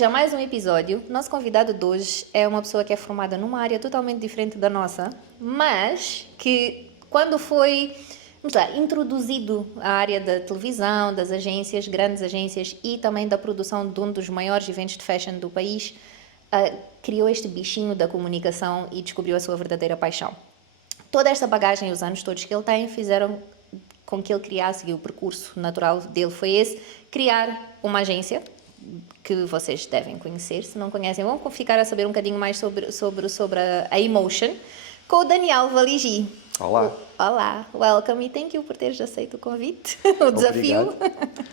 bem-vindos a mais um episódio. Nosso convidado de hoje é uma pessoa que é formada numa área totalmente diferente da nossa, mas que quando foi, vamos lá, introduzido à área da televisão, das agências, grandes agências e também da produção de um dos maiores eventos de fashion do país, criou este bichinho da comunicação e descobriu a sua verdadeira paixão. Toda esta bagagem e os anos todos que ele tem fizeram com que ele criasse, e o percurso natural dele foi esse, criar uma agência que vocês devem conhecer. Se não conhecem, vão ficar a saber um bocadinho mais sobre a Emotion, com o Daniel Valigi. Olá. Olá, welcome e thank you por teres aceito o convite, o desafio.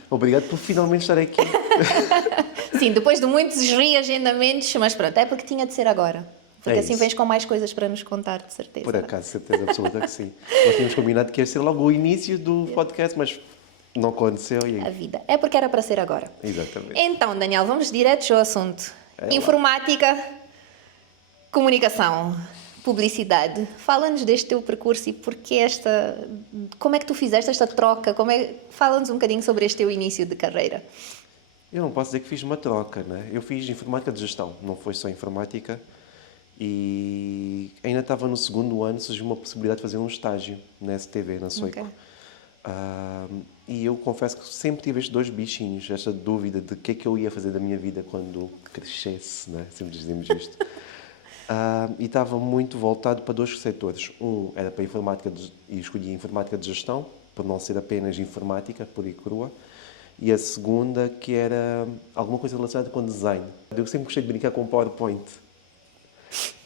Obrigado por finalmente estar aqui. Sim, depois de muitos reagendamentos, mas pronto, é porque tinha de ser agora. Porque assim isso. vens com mais coisas para nos contar, de certeza. Por acaso, certeza absoluta que sim. Nós tínhamos combinado que ia ser logo o início do podcast, mas não aconteceu. E... A vida. É porque era para ser agora. Exatamente. Então, Daniel, vamos direto ao assunto. Informática, comunicação, publicidade. Fala-nos deste teu percurso e porque como é que tu fizeste esta troca? Fala-nos um bocadinho sobre este teu início de carreira. Eu não posso dizer que fiz uma troca, né? Eu fiz informática de gestão, não foi só informática. E ainda estava no segundo ano, surgiu uma possibilidade de fazer um estágio na STV, na Soico. Okay. E eu confesso que sempre tive estes dois bichinhos, esta dúvida de o que é que eu ia fazer da minha vida quando crescesse, né? Sempre dizemos isto. E estava muito voltado para dois setores. Um era para informática e escolhi informática de gestão, por não ser apenas informática, pura e crua. E a segunda que era alguma coisa relacionada com design. Eu sempre gostei de brincar com PowerPoint.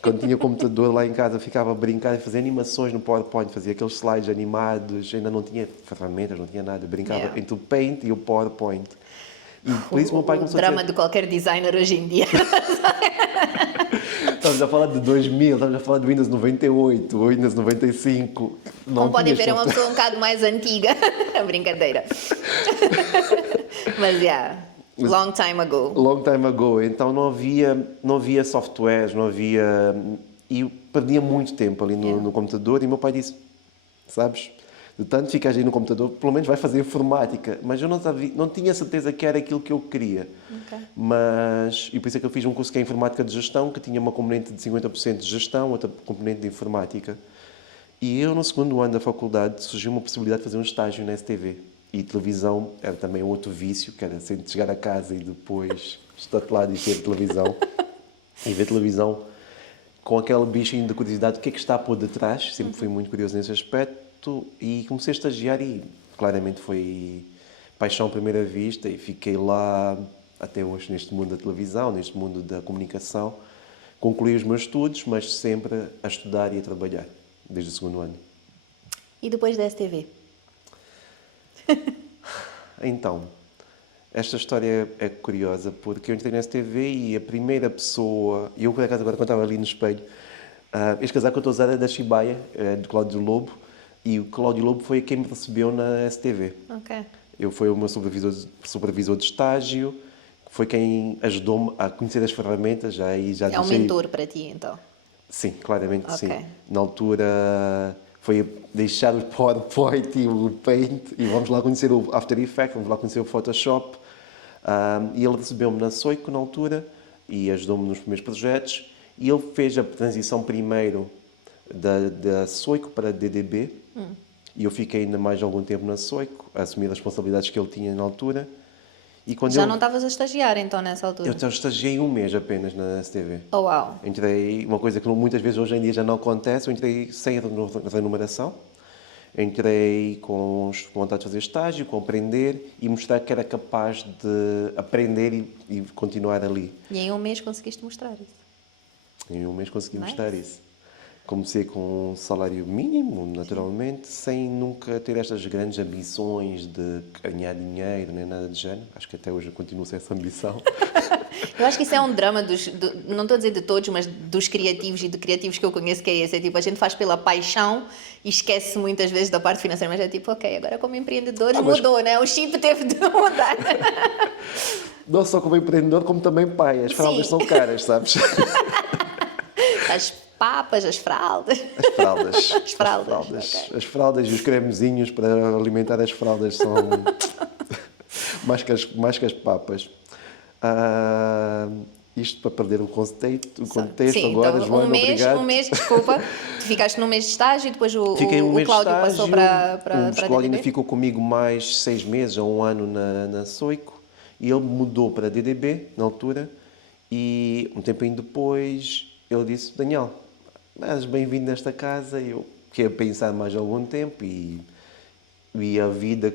Quando tinha computador lá em casa, ficava a brincar e fazer animações no PowerPoint, fazia aqueles slides animados, ainda não tinha ferramentas, não tinha nada, brincava entre o Paint e o PowerPoint. E por isso o meu pai começou a drama de qualquer designer hoje em dia. Estamos a falar de 2000, estamos a falar de Windows 98, Windows 95. Como podem ver, é uma pessoa um bocado mais antiga. Brincadeira. Mas, long time ago. Long time ago. Então não havia softwares, não havia... E eu perdia muito tempo ali no computador e meu pai disse, sabes, de tanto ficares aí no computador, pelo menos vai fazer informática. Mas eu não tinha certeza que era aquilo que eu queria. Okay. E por isso é que eu fiz um curso que é Informática de Gestão, que tinha uma componente de 50% de gestão, outra componente de informática. E eu, no segundo ano da faculdade, surgiu uma possibilidade de fazer um estágio na STV. E televisão era também outro vício, que era sempre chegar a casa e depois estatelar e ver televisão. E ver televisão com aquele bichinho de curiosidade, o que é que está por detrás. Sempre fui muito curioso nesse aspecto. E comecei a estagiar e claramente foi paixão à primeira vista. E fiquei lá até hoje neste mundo da televisão, neste mundo da comunicação. Concluí os meus estudos, mas sempre a estudar e a trabalhar, desde o segundo ano. E depois da STV? Então, esta história é curiosa porque eu entrei na STV e a primeira pessoa, e eu por acaso agora quando estava ali no espelho, este casaco que eu estou a usar é da Shibuya, de Cláudio Lobo, e o Cláudio Lobo foi quem me recebeu na STV. Ok. Foi o meu supervisor de estágio, foi quem ajudou-me a conhecer as ferramentas. É um mentor para ti, então? Sim, claramente okay. Sim. Na altura... foi deixar o PowerPoint e o Paint e vamos lá conhecer o After Effects, vamos lá conhecer o Photoshop. E ele recebeu-me na Soico na altura e ajudou-me nos primeiros projetos. E ele fez a transição primeiro da Soico para a DDB. E eu fiquei ainda mais algum tempo na Soico, a assumir as responsabilidades que ele tinha na altura. E quando Já não estavas a estagiar então nessa altura? Eu estagiei um mês apenas na STV. Oh, uau! Entrei, uma coisa que muitas vezes hoje em dia já não acontece, eu entrei sem remuneração. Entrei com vontade de fazer estágio, com aprender e mostrar que era capaz de aprender e continuar ali. E em um mês conseguiste mostrar isso? Em um mês consegui mostrar isso. Comecei com um salário mínimo, naturalmente, sem nunca ter estas grandes ambições de ganhar dinheiro, nem nada de género. Acho que até hoje eu continuo sem essa ambição. Eu acho que isso é um drama não estou a dizer de todos, mas dos criativos e de criativos que eu conheço, que é esse. É tipo, a gente faz pela paixão e esquece muitas vezes da parte financeira, mas é tipo, ok, agora como empreendedores mudou, né? O chip teve de mudar. Não só como empreendedor, como também pai. As fraldas são caras, sabes? As papas, as fraldas. As fraldas. Okay. As fraldas e os cremezinhos para alimentar as fraldas são mais que as papas. Isto para perder o contexto Sim, agora, então, Joana, obrigado. um mês, desculpa, tu ficaste num mês de estágio e depois Fiquei um o mês de Cláudio passou estágio, para o a Cláudio ainda DDB? ficou comigo mais 6 meses ou um ano na Soico e ele mudou para a DDB na altura e um tempinho depois ele disse, Daniel, és bem-vindo nesta casa. Eu fiquei a pensar mais algum tempo e a vida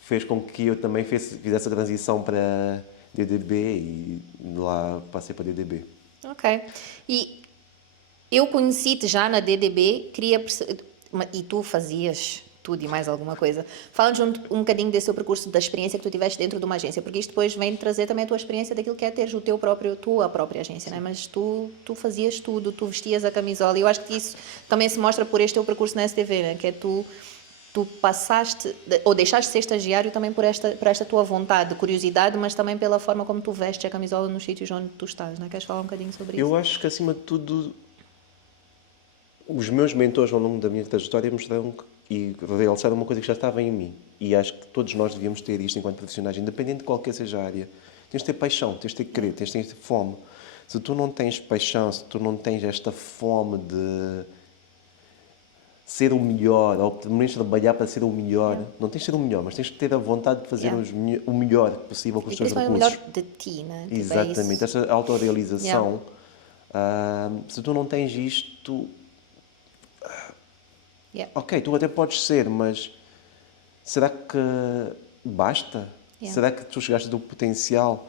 fez com que eu também fizesse a transição para DDB e lá passei para DDB. Ok. E eu conheci-te já na DDB, e tu fazias tudo e mais alguma coisa. Fala-nos um bocadinho desse teu percurso, da experiência que tu tiveste dentro de uma agência, porque isto depois vem trazer também a tua experiência daquilo que é teres tua própria agência, não é? Mas tu fazias tudo, tu vestias a camisola, e eu acho que isso também se mostra por este teu percurso na STV, né? Que é tu passaste, ou deixaste de ser estagiário também por esta tua vontade, curiosidade, mas também pela forma como tu vestes a camisola nos sítios onde tu estás, não é? Queres falar um bocadinho sobre isso? Eu acho que, acima de tudo, os meus mentores ao longo da minha trajetória mostraram e realçaram uma coisa que já estava em mim. E acho que todos nós devíamos ter isto enquanto profissionais, independente de qualquer seja a área. Tens de ter paixão, tens de ter querer, tens de ter fome. Se tu não tens paixão, se tu não tens esta fome de ser o melhor, ou pelo menos trabalhar para ser o melhor, não tens de ser o melhor, mas tens de ter a vontade de fazer o melhor possível com os E teus principalmente o recursos. melhor de ti, né? Tipo, é Exatamente, isso. essa autorrealização. Se tu não tens isto, ok, tu até podes ser, mas será que basta? Será que tu chegaste do potencial?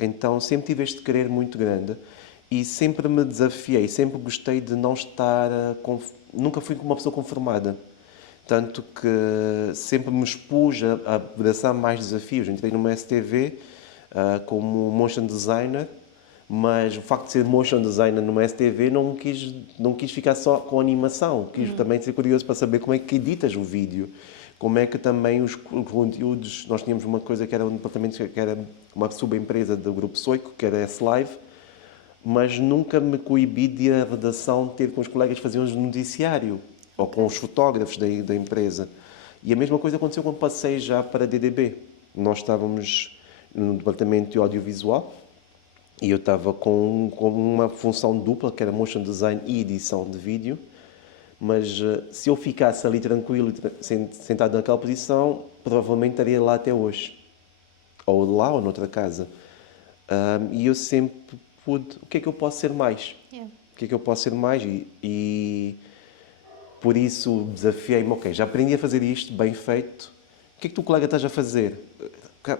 Então sempre tive este querer muito grande e sempre me desafiei, sempre gostei de não estar. Nunca fui uma pessoa conformada. Tanto que sempre me expus a abraçar mais desafios. Entrei numa STV como motion designer, mas o facto de ser motion designer numa STV não quis ficar só com animação. Quis também ser curioso para saber como é que editas o vídeo. Como é que também os conteúdos... Nós tínhamos uma coisa que era um departamento que era uma subempresa do Grupo Soico, que era S-Live, mas nunca me coibi de ir à redação ter com os colegas que faziam um noticiário ou com os fotógrafos da empresa. E a mesma coisa aconteceu quando passei já para a DDB. Nós estávamos no departamento de audiovisual e eu estava com uma função dupla, que era motion design e edição de vídeo, mas se eu ficasse ali tranquilo, sentado naquela posição, provavelmente estaria lá até hoje. Ou lá ou noutra casa. E eu sempre pude, o que é que eu posso ser mais? O que é que eu posso ser mais? E por isso desafiei-me, ok, já aprendi a fazer isto, bem feito. O que é que tu, colega, estás a fazer?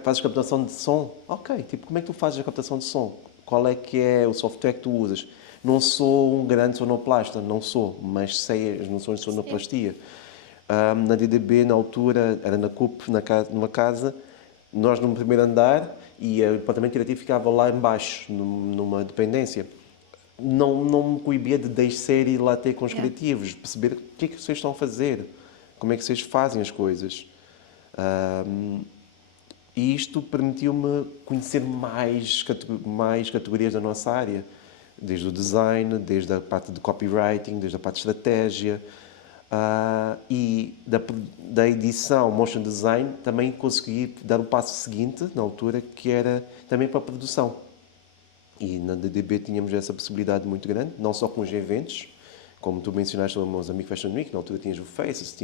Fazes captação de som? Ok, tipo, como é que tu fazes a captação de som? Qual é que é o software que tu usas? Não sou um grande sonoplasta, não sou, mas sei as noções de sonoplastia. Na DDB, na altura, era na CUP, numa casa, nós no primeiro andar, e o departamento criativo ficava lá embaixo, numa dependência. Não me coibia de descer e ir lá ter com os criativos, perceber o que é que vocês estão a fazer, como é que vocês fazem as coisas. E isto permitiu-me conhecer mais categorias da nossa área, desde o design, desde a parte de copywriting, desde a parte de estratégia, e da edição, motion design, também consegui dar o passo seguinte, na altura, que era também para a produção. E na DDB tínhamos essa possibilidade muito grande, não só com os eventos, como tu mencionaste o Mozambique Fashion Week, na altura tinhas o Faces,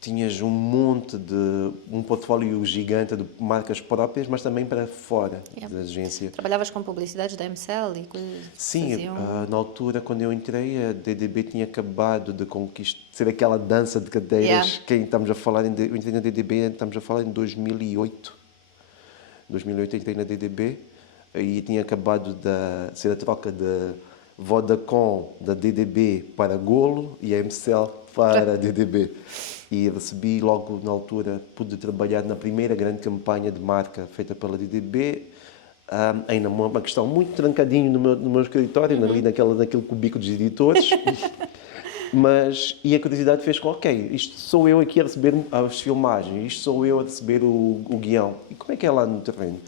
tinhas um portfólio gigante de marcas próprias, mas também para fora da agência. Trabalhavas com publicidades da MCL e coisas que Sim, faziam... na altura, quando eu entrei, a DDB tinha acabado de ser aquela dança de cadeiras. Quem estamos a falar, eu entrei na DDB, estamos a falar em 2008. 2008 entrei na DDB e tinha acabado de ser a troca da Vodacom da DDB para Golo e a MCL para a DDB. E recebi logo na altura, pude trabalhar na primeira grande campanha de marca feita pela DDB, ainda uma questão muito trancadinho no meu escritório, ali naquele cubico dos editores. E a curiosidade fez com, ok, isto sou eu aqui a receber as filmagens, isto sou eu a receber o guião. E como é que é lá no terreno?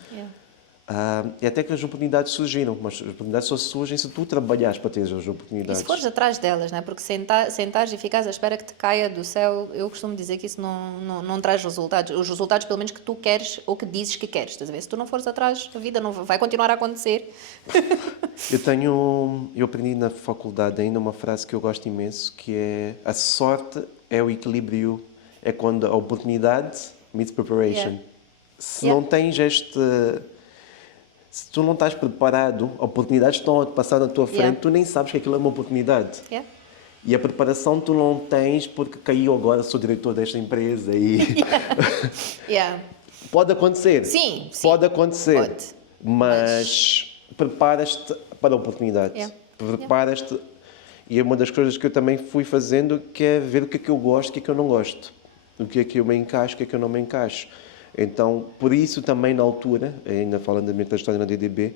E até que as oportunidades surgiram, mas as oportunidades só surgem se tu trabalhares para ter as E oportunidades. se fores atrás delas, né? Porque sentares e ficares à espera que te caia do céu, eu costumo dizer que isso não traz resultados. Os resultados, pelo menos, que tu queres ou que dizes que queres. Estás a ver? Se tu não fores atrás, a vida não vai continuar a acontecer. Eu aprendi na faculdade ainda uma frase que eu gosto imenso, que é: a sorte é o equilíbrio, é quando a oportunidade meets preparation. Yeah. Se Yeah. não tens se tu não estás preparado, oportunidades estão a passar na tua frente, Yeah. tu nem sabes que aquilo é uma oportunidade. Yeah. E a preparação tu não tens porque caiu agora, sou diretor desta empresa e Yeah. pode acontecer. Sim, sim. Pode acontecer. Pode. Mas preparas-te para a oportunidade. Yeah. Preparas-te. E é uma das coisas que eu também fui fazendo, que é ver o que é que eu gosto e o que é que eu não gosto. O que é que eu me encaixo, o que é que eu não me encaixo. Então, por isso também na altura, ainda falando da minha trajetória na DDB,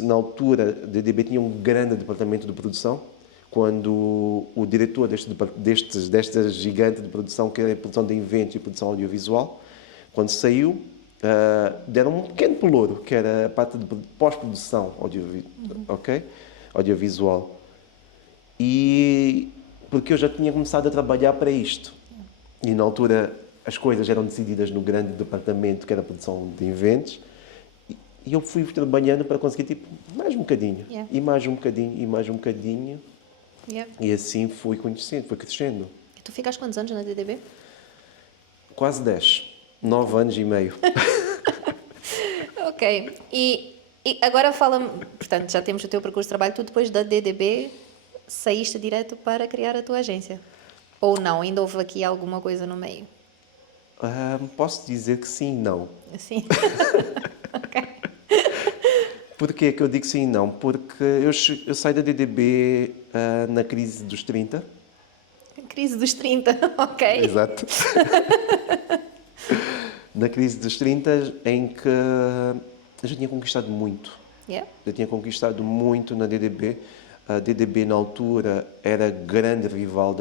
na altura a DDB tinha um grande departamento de produção, quando o diretor desta gigante de produção, que é a produção de eventos e produção audiovisual, quando saiu, deram um pequeno pelouro, que era a parte de pós-produção ok? Audiovisual. E porque eu já tinha começado a trabalhar para isto. E na altura as coisas eram decididas no grande departamento, que era a produção de eventos, e eu fui trabalhando para conseguir, tipo, mais um bocadinho, Yeah. e mais um bocadinho, e mais um bocadinho, Yeah. e assim fui conhecendo, fui crescendo. E tu ficaste quantos anos na DDB? Quase 10, 9 anos e meio. Ok. E agora fala-me, portanto, já temos o teu percurso de trabalho, tu depois da DDB saíste direto para criar a tua agência? Ou não? Ainda houve aqui alguma coisa no meio? Posso dizer que sim e não. Assim? Ok. Porquê que eu digo sim e não? Porque eu saí da DDB na crise dos 30. Crise dos 30, ok. Exato. Na crise dos 30, em que eu já tinha conquistado muito. Yeah. Eu tinha conquistado muito na DDB. A DDB, na altura, era grande rival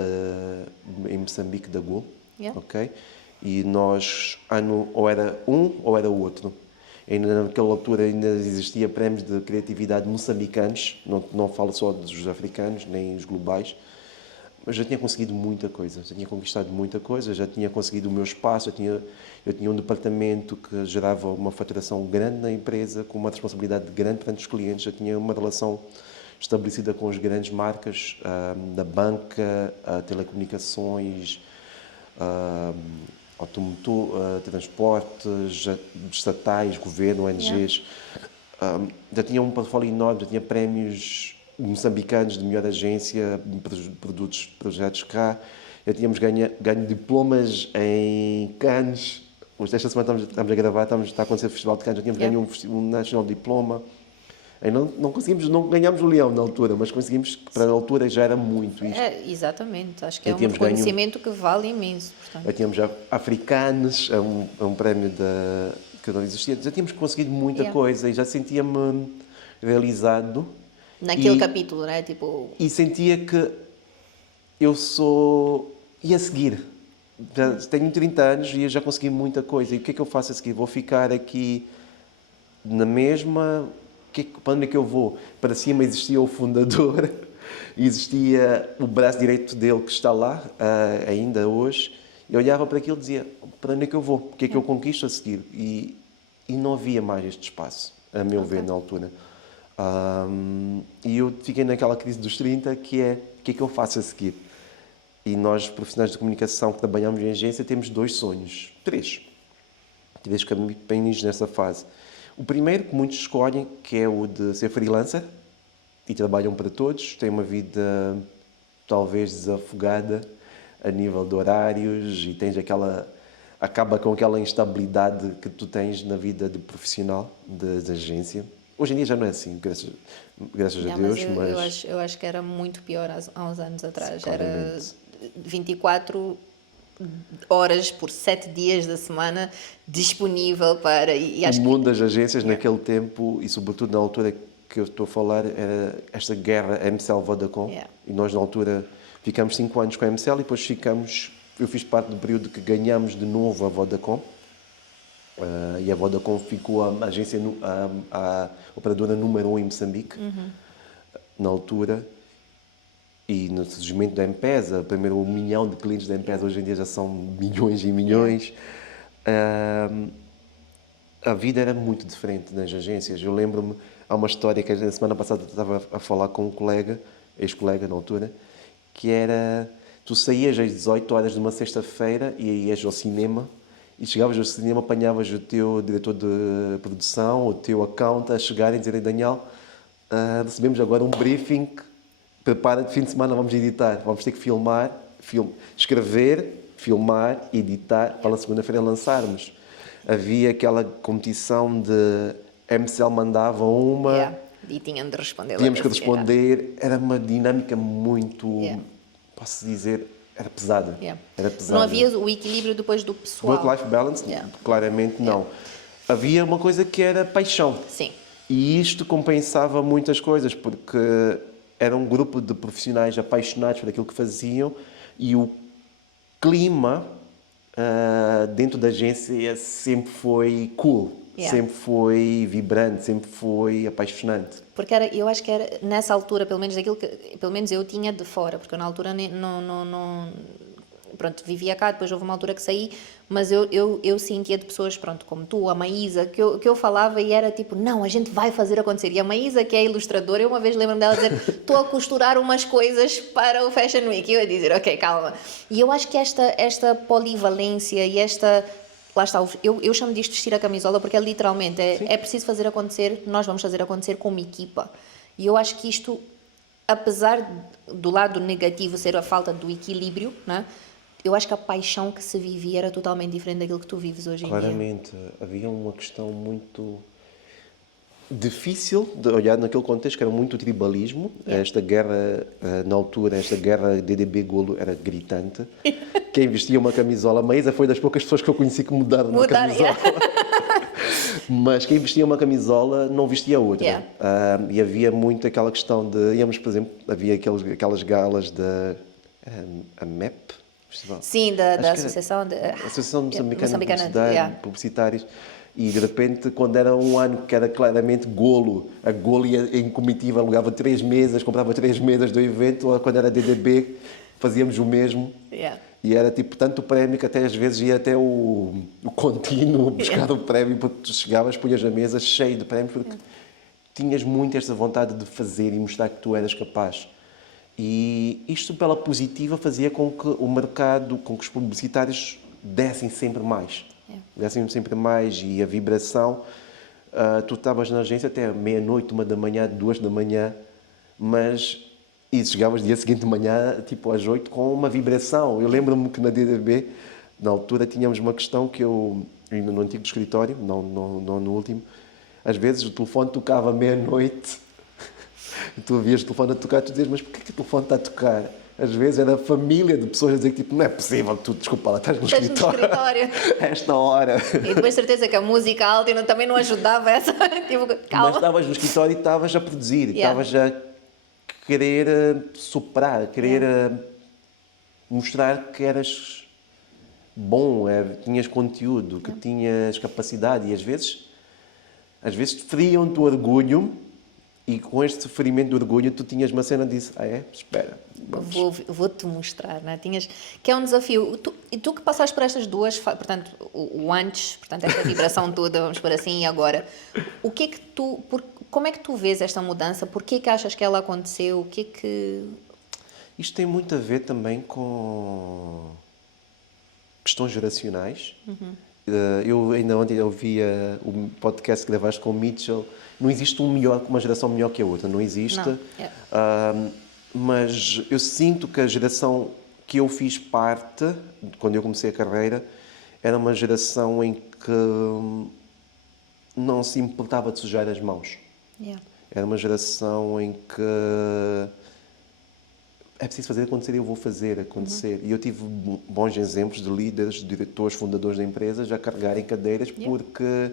em Moçambique da Gol. Yeah. Ok? E nós, ou era um ou era o outro. Ainda naquela altura ainda existia prémios de criatividade moçambicanos, não falo só dos africanos, nem os globais, mas já tinha conseguido muita coisa, já tinha conquistado muita coisa, já tinha conseguido o meu espaço, eu tinha um departamento que gerava uma faturação grande na empresa, com uma responsabilidade grande perante os clientes, já tinha uma relação estabelecida com as grandes marcas da banca, telecomunicações, transportes, estatais, governo, ONGs. Já tinha um portfólio enorme, já tinha prémios moçambicanos de melhor agência, projetos cá. Já tínhamos ganho diplomas em Cannes. Esta semana estamos a gravar, está a acontecer o Festival de Cannes, já tínhamos ganho um National Diploma. Não ganhámos o Leão na altura, mas conseguimos, que para a altura já era muito isto. Exatamente, acho que é Já um tínhamos reconhecimento que vale imenso. Já Portanto. tínhamos já africanos, um prémio que não existia. Já tínhamos conseguido muita Yeah. coisa e já sentia-me realizado. Naquele capítulo, né? Tipo, E sentia que ia seguir. Já tenho 30 anos e eu já consegui muita coisa. E o que é que eu faço a seguir? Vou ficar aqui na mesma... Para onde é que eu vou? Para cima existia o fundador, existia o braço direito dele que está lá, ainda hoje. Eu olhava para aquilo e dizia, para onde é que eu vou? O que é que eu conquisto a seguir? E não havia mais este espaço, a meu ver, na altura. E eu fiquei naquela crise dos 30, que é, o que é que eu faço a seguir? E nós, profissionais de comunicação que trabalhamos em agência, temos 2 sonhos. 3 caminhos nessa fase. O primeiro, que muitos escolhem, que é o de ser freelancer e trabalham para todos, têm uma vida talvez desafogada a nível de horários e acaba com aquela instabilidade que tu tens na vida de profissional de agência. Hoje em dia já não é assim, graças a Deus, mas... eu acho que era muito pior há uns anos atrás. Claramente. Era 24 horas por 7 dias da semana disponível para... E acho O mundo das agências naquele tempo, e sobretudo na altura que eu estou a falar, era esta guerra MCL-Vodacom. Yeah. E nós na altura ficámos 5 anos com a MCL e depois eu fiz parte do período que ganhámos de novo a Vodacom. E a Vodacom ficou a agência, a operadora número 1 em Moçambique, na altura. E no surgimento da M-Pesa, primeiro 1 milhão de clientes da M-Pesa, hoje em dia já são milhões e milhões. A vida era muito diferente nas agências. Eu lembro-me, há uma história que a semana passada eu estava a falar com um colega, ex-colega na altura, que era, tu saías às 18 horas de uma sexta-feira e ias ao cinema, e chegavas ao cinema, apanhavas o teu diretor de produção, o teu account, a chegarem e dizerem: Daniel, recebemos agora um briefing, prepara-te, fim de semana vamos editar, vamos ter que filmar, escrever, filmar, editar, para na segunda-feira lançarmos. Havia aquela competição de MCL mandava uma, E tinham de responder. tínhamos que responder, era uma dinâmica muito, posso dizer, era pesada. Era pesada. Não havia o equilíbrio depois do pessoal. Work-life balance, claramente não. Havia uma coisa que era paixão. Sim. E isto compensava muitas coisas, porque era um grupo de profissionais apaixonados por aquilo que faziam e o clima dentro da agência sempre foi cool, sempre foi vibrante, sempre foi apaixonante. Porque eu acho que era nessa altura, pelo menos daquilo que pelo menos eu tinha de fora, porque eu na altura não pronto, vivia cá, depois houve uma altura que saí, mas eu sentia de pessoas, pronto, como tu, a Maísa, que eu falava e era tipo, não, a gente vai fazer acontecer. E a Maísa, que é ilustradora, eu uma vez lembro-me dela dizer, estou a costurar umas coisas para o Fashion Week. E eu a dizer, ok, calma. E eu acho que esta polivalência e esta... Lá está, eu chamo disto vestir a camisola porque é literalmente, é preciso fazer acontecer, nós vamos fazer acontecer como equipa. E eu acho que isto, apesar do lado negativo ser a falta do equilíbrio, né? Eu acho que a paixão que se vivia era totalmente diferente daquilo que tu vives hoje em dia. Claramente, havia uma questão muito difícil de olhar naquele contexto, que era muito o tribalismo. Esta guerra, na altura, esta guerra DDB-Golo era gritante. Quem vestia uma camisola, a Maísa foi das poucas pessoas que eu conheci que mudaram de camisola. Mas quem vestia uma camisola não vestia outra. E havia muito aquela questão de... Íamos, por exemplo, havia aquelas galas da AMEP, festival. Sim, da Associação de... Associação Moçambicana de Publicitários. E de repente, quando era um ano que era claramente Golo, a Golo ia em comitiva, alugava 3 mesas, comprava 3 mesas do evento, ou quando era DDB, fazíamos o mesmo. E era tipo tanto prémio que até às vezes ia até o contínuo buscar o prémio, porque tu chegavas, punhas a mesa cheia de prémios, porque tinhas muito esta vontade de fazer e mostrar que tu eras capaz. E isto, pela positiva, fazia com que o mercado, com que os publicitários dessem sempre mais. Dessem sempre mais e a vibração. Tu estavas na agência até meia-noite, 1 da manhã, 2 da manhã, mas... E chegavas dia seguinte de manhã, tipo às 8, com uma vibração. Eu lembro-me que na DDB, na altura, tínhamos uma questão que eu, ainda no antigo escritório, não no último, às vezes o telefone tocava meia-noite. Tu ouvias o telefone a tocar, tu dizias, mas porquê que o telefone está a tocar? Às vezes era a família de pessoas a dizer que tipo, não é possível que tu, desculpa lá, estás no escritório. A esta hora. E depois certeza que a música alta também não ajudava essa. Tipo, calma. Mas estavas no escritório e estavas a produzir, estavas a querer superar, querer mostrar que eras bom, tinhas conteúdo, que tinhas capacidade e às vezes feriam-te o orgulho e com este ferimento de orgulho tu tinhas uma cena disso, espera, vou-te mostrar, não é? Que é um desafio. E tu que passaste por estas duas, portanto, o antes, portanto, esta vibração toda, vamos por assim, e agora, o que é que como é que tu vês esta mudança? Porquê que achas que ela aconteceu? O que é que... Isto tem muito a ver também com questões geracionais. Eu ainda ontem ouvia o podcast que gravaste com o Mitchell. Não existe uma geração melhor que a outra, não existe. Não. Mas eu sinto que a geração que eu fiz parte, quando eu comecei a carreira, era uma geração em que não se importava de sujar as mãos. Era uma geração em que é preciso fazer acontecer e eu vou fazer acontecer. E eu tive bons exemplos de líderes, diretores, fundadores de empresas a carregarem cadeiras porque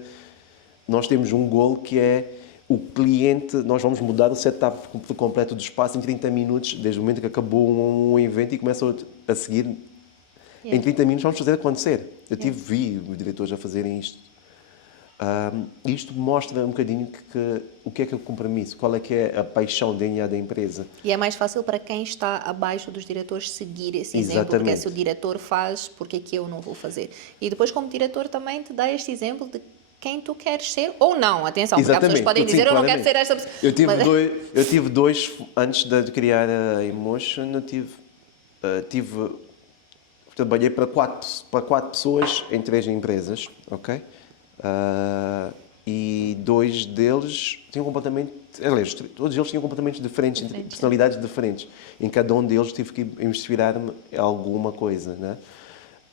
nós temos um golo que é o cliente, nós vamos mudar o setup completo do espaço em 30 minutos, desde o momento que acabou um evento e começa a seguir. Em 30 minutos vamos fazer acontecer. Eu vi os diretores a fazerem isto. Isto mostra um bocadinho o que é o compromisso, qual é que é a paixão, o DNA da empresa. E é mais fácil para quem está abaixo dos diretores seguir esse exemplo, porque Exatamente. se o diretor faz, porque é que eu não vou fazer? E depois, como diretor, também te dá este exemplo de quem tu queres ser, ou não, atenção, porque há pessoas que podem Sim, dizer, eu não quero claramente. ser esta pessoa. Eu tive dois, antes de criar a Emotion, trabalhei para quatro pessoas em 3 empresas, ok? E dois deles tinham aliás, todos eles tinham comportamentos diferentes, personalidades diferentes. Em cada um deles tive que inspirar-me em alguma coisa, né?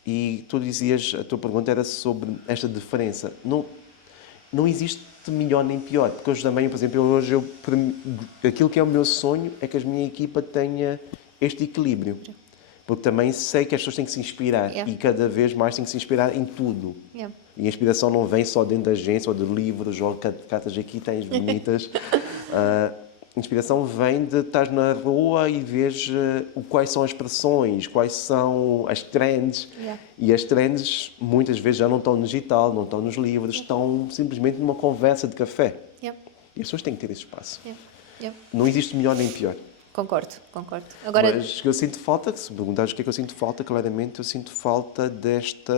E tu dizias, a tua pergunta era sobre esta diferença. Não existe melhor nem pior, porque hoje também, por exemplo, aquilo que é o meu sonho é que a minha equipa tenha este equilíbrio. Porque também sei que as pessoas têm que se inspirar Yeah. e cada vez mais têm que se inspirar em tudo. Yeah. E a inspiração não vem só dentro da agência ou de livros ou cartas aqui tens bonitas. A inspiração vem de estar na rua e vês quais são as pressões, quais são as trends. Yeah. E as trends muitas vezes já não estão no digital, não estão nos livros, estão simplesmente numa conversa de café. Yeah. E as pessoas têm que ter esse espaço. Yeah. Yeah. Não existe melhor nem pior. Concordo. Agora, Mas o que eu sinto falta, se me perguntares o que é que eu sinto falta, claramente eu sinto falta deste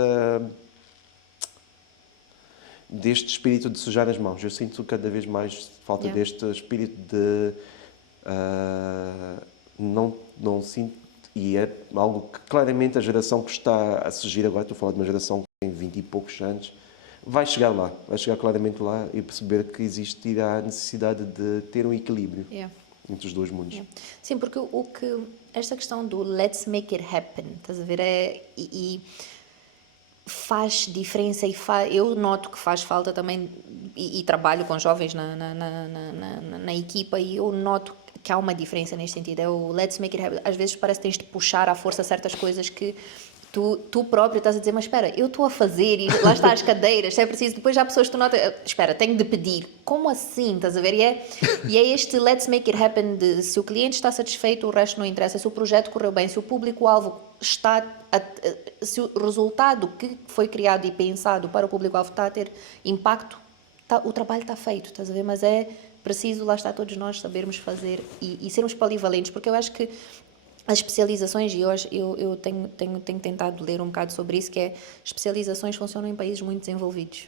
espírito de sujar as mãos. Eu sinto cada vez mais falta Yeah. deste espírito de não sinto, e é algo que claramente a geração que está a surgir agora, estou a falar de uma geração que tem 20 e poucos anos, vai chegar claramente lá e perceber que existirá a necessidade de ter um equilíbrio yeah. entre os dois mundos. Yeah. Sim, porque esta questão do let's make it happen, estás a ver, e faz diferença eu noto que faz falta também, e trabalho com jovens na equipa, e eu noto que há uma diferença neste sentido, é o let's make it happen. Às vezes parece que tens de puxar à força certas coisas que tu próprio estás a dizer, mas espera, eu estou a fazer e lá está as cadeiras, se é preciso, depois já há pessoas que tu notas, espera, tenho de pedir, como assim, estás a ver? E é este let's make it happen de se o cliente está satisfeito, o resto não interessa, se o projeto correu bem, se o público-alvo está, se o resultado que foi criado e pensado para o público-alvo está a ter impacto, o trabalho está feito, estás a ver? Mas é preciso, lá está, todos nós sabermos fazer e sermos polivalentes, porque eu acho que as especializações, e hoje eu tenho tentado ler um bocado sobre isso, que é especializações funcionam em países muito desenvolvidos.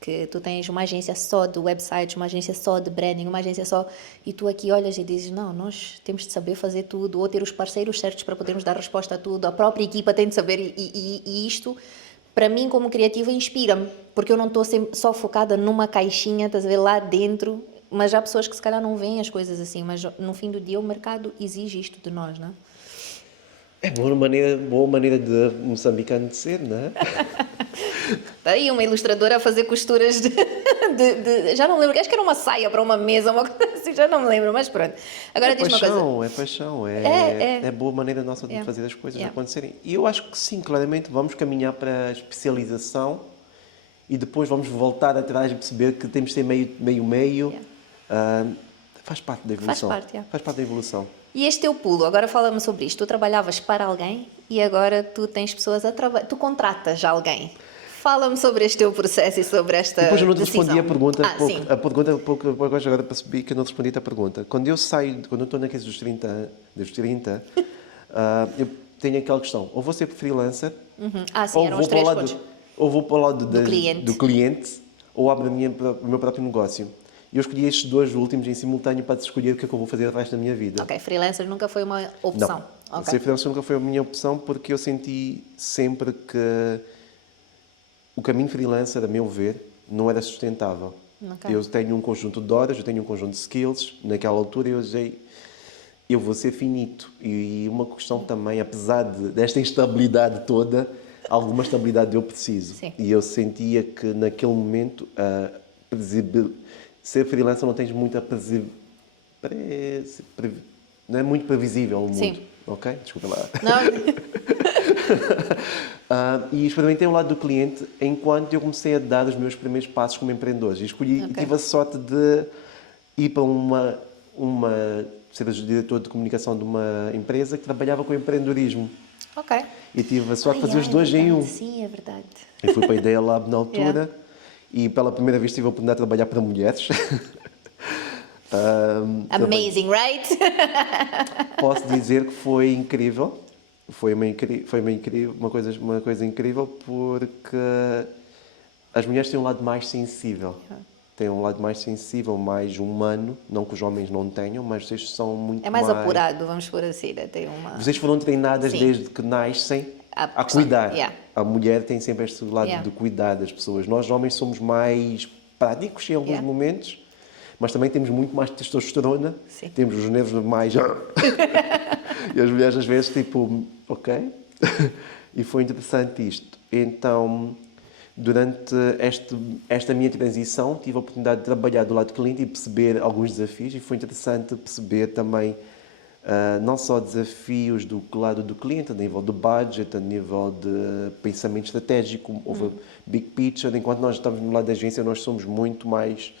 Que tu tens uma agência só de websites, uma agência só de branding, uma agência só... E tu aqui olhas e dizes, não, nós temos de saber fazer tudo, ou ter os parceiros certos para podermos dar resposta a tudo, a própria equipa tem de saber, e isto, para mim, como criativa, inspira-me, porque eu não estou só focada numa caixinha, estás a ver, lá dentro... Mas há pessoas que se calhar não veem as coisas assim, mas no fim do dia o mercado exige isto de nós, não é? É boa maneira de moçambicano de ser, não é? Está aí uma ilustradora a fazer costuras já não lembro, acho que era uma saia para uma mesa, uma coisa assim, já não me lembro, mas pronto. Agora diz uma coisa. É paixão, é boa maneira nossa de fazer as coisas acontecerem. E eu acho que sim, claramente vamos caminhar para a especialização e depois vamos voltar atrás e perceber que temos de ser meio. Faz parte da evolução. Faz parte da evolução. E este teu pulo, agora fala-me sobre isto. Tu trabalhavas para alguém e agora tu tens pessoas a trabalhar. Tu contratas alguém. Fala-me sobre este teu processo e sobre esta depois eu não te decisão. respondi a pergunta. Sim. A pergunta, agora percebi que eu não te respondi a pergunta. Quando eu estou na crise dos 30, eu tenho aquela questão. Ou vou ser freelancer, Sim, eram os três pontos. Ou vou para o lado do cliente, ou abro o meu próprio negócio. E eu escolhi estes dois últimos em simultâneo para escolher o que é que eu vou fazer o resto da minha vida. Ok, freelancer nunca foi uma opção. Não, okay. Ser freelancer nunca foi a minha opção porque eu senti sempre que o caminho freelancer, a meu ver, não era sustentável. Okay. Eu tenho um conjunto de horas, eu tenho um conjunto de skills. Naquela altura eu dizia, eu vou ser finito. E uma questão também, apesar desta instabilidade toda, alguma estabilidade eu preciso. Sim. E eu sentia que naquele momento ser freelancer não tens muita não é muito previsível o mundo. Sim. Ok? Desculpa lá. Não. E experimentei o lado do cliente enquanto eu comecei a dar os meus primeiros passos como empreendedor. E tive a sorte de ir para ser diretor de comunicação de uma empresa que trabalhava com empreendedorismo. Ok. E tive a sorte de fazer os dois em um. Sim, é verdade. Eu fui para a Ideia Lab na altura E pela primeira vez tive a oportunidade de trabalhar para mulheres. Amazing, right? Posso dizer que foi incrível. Uma coisa incrível porque as mulheres têm um lado mais sensível. Têm um lado mais sensível, mais humano. Não que os homens não tenham, mas vocês são muito É mais apurado, vamos por assim, né? Tem uma... Vocês foram treinadas Sim. desde que nascem a questão- cuidar. yeah. A mulher tem sempre este lado Yeah. de cuidar das pessoas. Nós, homens, somos mais práticos em alguns Yeah. momentos, mas também temos muito mais testosterona. Sim. Temos os nervos mais... e as mulheres, às vezes, tipo, ok. E foi interessante isto. Então, durante esta minha transição, tive a oportunidade de trabalhar do lado do cliente e perceber alguns desafios. E foi interessante perceber também não só desafios do lado do cliente, a nível de budget, a nível de pensamento estratégico, over big picture, enquanto nós estamos no lado da agência, nós somos muito mais...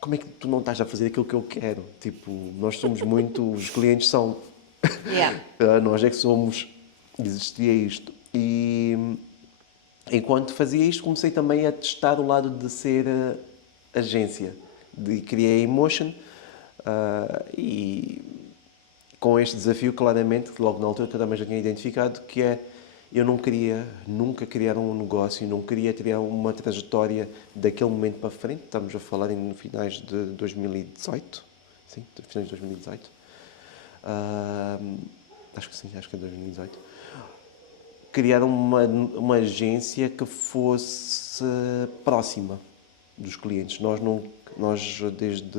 Como é que tu não estás a fazer aquilo que eu quero? Tipo, nós somos muito... Os clientes são... Yeah. Nós é que somos... Existia isto. E enquanto fazia isto, comecei também a testar o lado de ser agência. Criei a Emotion e com este desafio, claramente, que logo na altura que eu também já tinha identificado, que é, eu não queria nunca criar um negócio, não queria criar uma trajetória daquele momento para frente. Estamos a falar em finais de 2018, sim, finais de 2018. Acho que sim, acho que é 2018. Criar uma agência que fosse próxima dos clientes. Nós desde...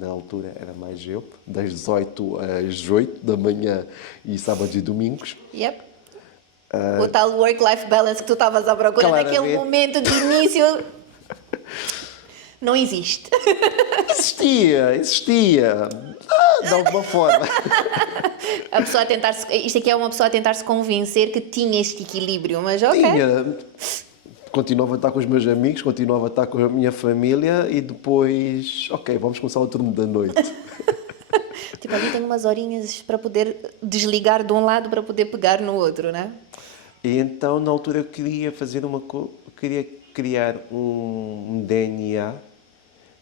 Na altura era mais eu, das 18 às 8 da manhã e sábados e domingos. Yep. O tal work-life balance que tu estavas à procura Claramente. naquele momento de início não existe. Existia. De alguma forma. A pessoa a tentar isto aqui é uma pessoa a tentar se convencer que tinha este equilíbrio, mas ok. Tinha. Continuava a estar com os meus amigos, continuava a estar com a minha família e depois, ok, vamos começar o turno da noite. Tipo, ali tenho umas horinhas para poder desligar de um lado para poder pegar no outro, né? E então, na altura, eu queria fazer queria criar um DNA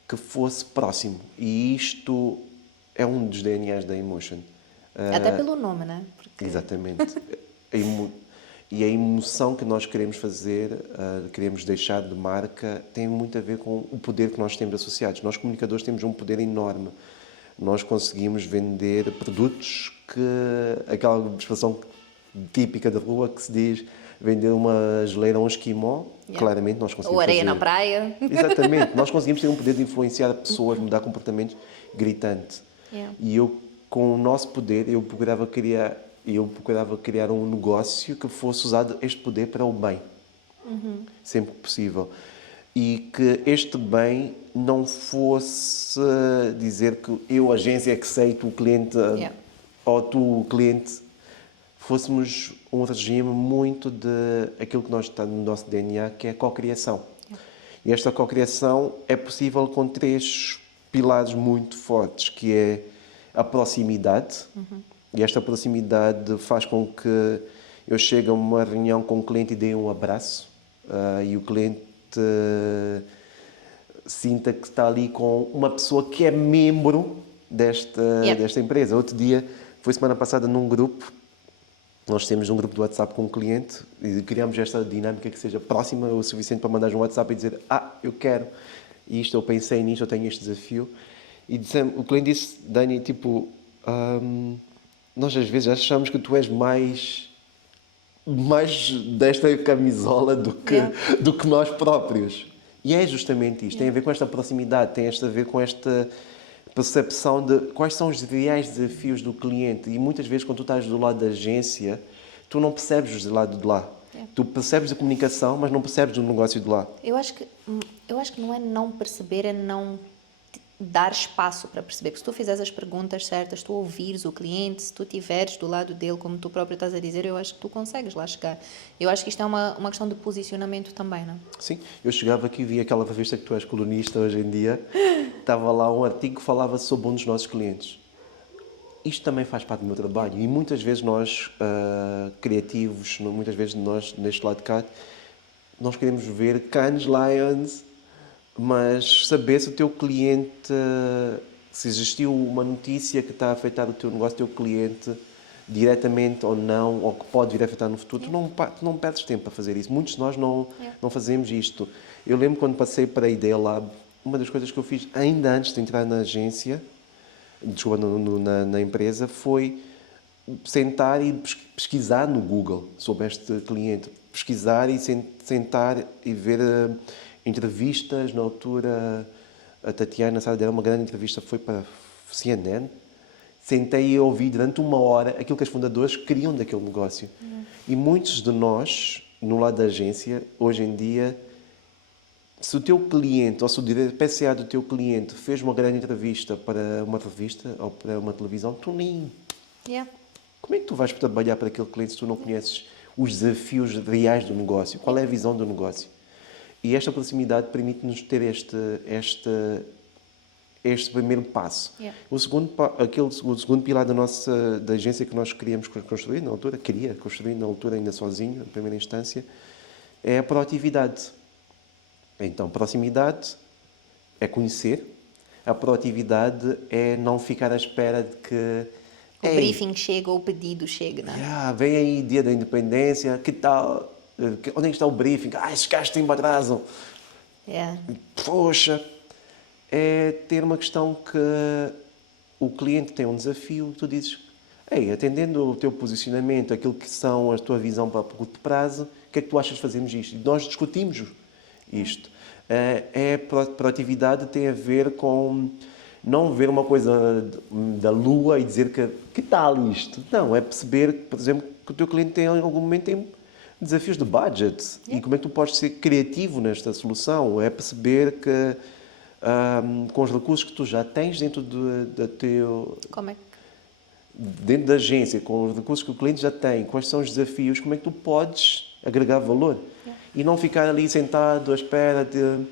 que fosse próximo. E isto é um dos DNAs da Emotion. Até pelo nome, né? Porque... Exatamente. E a emoção que nós queremos fazer, queremos deixar de marca, tem muito a ver com o poder que nós temos associados. Nós, comunicadores, temos um poder enorme. Nós conseguimos vender produtos que... Aquela expressão típica da rua que se diz vender uma geleira a um esquimó. Yeah. Claramente nós conseguimos ou areia fazer. Na praia. Exatamente. Nós conseguimos ter um poder de influenciar pessoas, mudar comportamentos gritante. Yeah. E eu, com o nosso poder, eu procurava criar um negócio que fosse usado este poder para o bem, sempre que possível. E que este bem não fosse dizer que eu, agência, é que sei, tu, cliente, ou tu, cliente, fôssemos um regime muito de aquilo que nós está no nosso DNA, que é a cocriação. E esta cocriação é possível com 3 pilares muito fortes, que é a proximidade. E esta proximidade faz com que eu chegue a uma reunião com o cliente e dê um abraço e o cliente sinta que está ali com uma pessoa que é membro desta empresa. Outro dia, foi semana passada num grupo, nós temos um grupo de WhatsApp com um cliente e criamos esta dinâmica que seja próxima o suficiente para mandar um WhatsApp e dizer eu quero isto, eu pensei nisto, eu tenho este desafio. E o cliente disse, Dani, tipo... nós às vezes achamos que tu és mais desta camisola do que nós próprios. E é justamente isto. Tem a ver com esta proximidade, tem a ver com esta percepção de quais são os reais desafios do cliente. E muitas vezes, quando tu estás do lado da agência, tu não percebes os do lado de lá. Tu percebes a comunicação, mas não percebes o negócio de lá. Eu acho que não é não perceber, é não dar espaço para perceber. Porque se tu fizeres as perguntas certas, tu ouvires o cliente, se tu estiveres do lado dele, como tu próprio estás a dizer, eu acho que tu consegues lá chegar. Eu acho que isto é uma questão de posicionamento também, não é? Sim, eu chegava aqui e via aquela revista que tu és colunista hoje em dia, estava lá um artigo que falava sobre um dos nossos clientes. Isto também faz parte do meu trabalho e muitas vezes nós, criativos, muitas vezes nós, neste lado de cá, nós queremos ver Cannes Lions, mas saber se o teu cliente, se existiu uma notícia que está a afetar o teu negócio, o teu cliente, diretamente ou não, ou que pode vir a afetar no futuro, tu não perdes tempo para fazer isso. Muitos de nós não fazemos isto. Eu lembro quando passei para a Ideia Lab, uma das coisas que eu fiz ainda antes de entrar na agência, desculpa, na empresa, foi sentar e pesquisar no Google sobre este cliente. Pesquisar e sentar e ver entrevistas. Na altura, a Tatiana Sá deu uma grande entrevista, foi para CNN. Sentei e ouvi durante uma hora aquilo que os fundadores queriam daquele negócio. E muitos de nós, no lado da agência, hoje em dia, se o teu cliente, ou se o PCA do teu cliente fez uma grande entrevista para uma revista ou para uma televisão, tu nem... Yeah. Como é que tu vais trabalhar para aquele cliente se tu não conheces os desafios reais do negócio? Qual é a visão do negócio? E esta proximidade permite-nos ter este primeiro passo. Yeah. O segundo pilar da agência que nós queríamos construir na altura, ainda sozinho, na primeira instância, é a proatividade. Então, proximidade é conhecer, a proatividade é não ficar à espera de que... O briefing chega ou o pedido chega, não é? Vem aí dia da independência, que tal? Onde é que está o briefing? Esses gajos têm atraso. Yeah. Poxa, é ter uma questão que o cliente tem um desafio e tu dizes, atendendo o teu posicionamento, aquilo que são a tua visão para curto prazo, o que é que tu achas de fazermos isto? E nós discutimos isto. Proatividade tem a ver com não ver uma coisa da lua e dizer que tal isto? Não, é perceber, por exemplo, que o teu cliente em algum momento tem desafios de budget e como é que tu podes ser criativo nesta solução. É perceber que com os recursos que tu já tens dentro dentro da agência, com os recursos que o cliente já tem, quais são os desafios, como é que tu podes agregar valor e não ficar ali sentado à espera de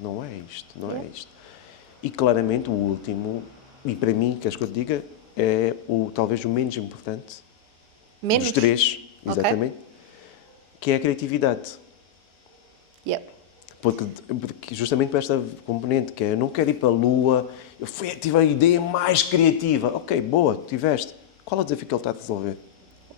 não é isto. E claramente o último, e para mim, queres que eu te diga, é talvez o menos importante dos três, exatamente, que é a criatividade. Yep. Porque justamente para esta componente, que é eu não quero ir para a lua, tive a ideia mais criativa. Ok, boa, tiveste. Qual é o desafio que ele está a resolver?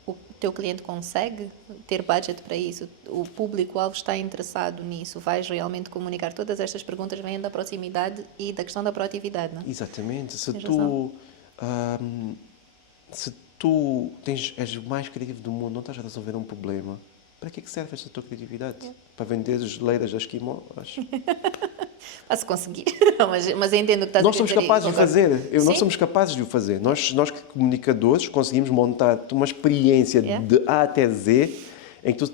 O teu cliente consegue ter budget para isso? O público-alvo está interessado nisso? Vais realmente comunicar? Todas estas perguntas vêm da proximidade e da questão da proatividade, não é? Exatamente. Se tu és o mais criativo do mundo, não estás a resolver um problema, para que serve esta tua criatividade? Para vender geleiras a esquimó? A se conseguir. mas eu entendo o que estás a dizer. Nós somos capazes de o fazer. Nós Sim. somos capazes de o fazer. Nós que comunicadores conseguimos montar uma experiência de A até Z em que tu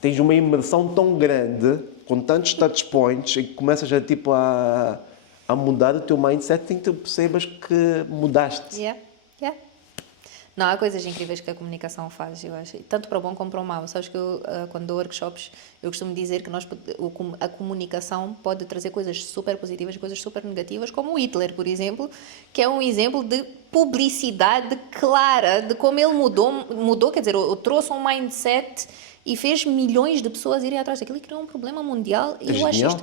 tens uma imersão tão grande, com tantos touch points, em que começas a mudar o teu mindset em que tu percebas que mudaste. Yeah. Não, há coisas incríveis que a comunicação faz, eu acho. Tanto para o bom como para o mau. Sabes que eu, quando dou workshops, eu costumo dizer que a comunicação pode trazer coisas super positivas e coisas super negativas, como o Hitler, por exemplo, que é um exemplo de publicidade clara, de como ele mudou, quer dizer, trouxe um mindset e fez milhões de pessoas irem atrás daquilo e criou um problema mundial. E eu acho isto...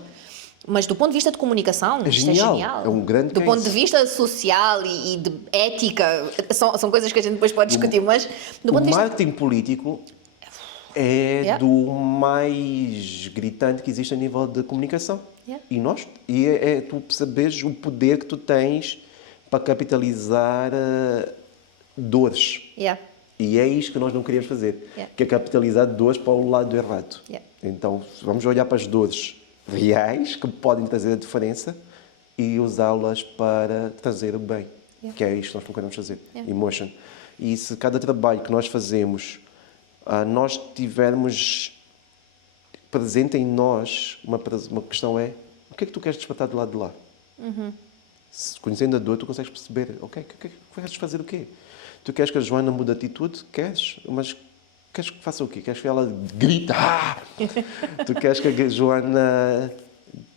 Mas do ponto de vista de comunicação, isto é genial. É um grande do ponto de vista social e de ética, são coisas que a gente depois pode discutir, mas do ponto de vista... O marketing político é do mais gritante que existe a nível de comunicação. E tu percebes o poder que tu tens para capitalizar dores. E é isto que nós não queríamos fazer, que é capitalizar dores para o lado errado. Então, vamos olhar para as dores reais que podem trazer a diferença e usá-las para trazer o bem, que é isto que nós não queremos fazer, emotion. E se cada trabalho que nós fazemos, nós tivermos presente em nós, uma questão é, o que é que tu queres despertar do lado de lá? Conhecendo a dor, tu consegues perceber, queres fazer o quê? Tu queres que a Joana mude de atitude? Queres, mas... Queres que faça o quê? Queres que ela grite? Tu queres que a Joana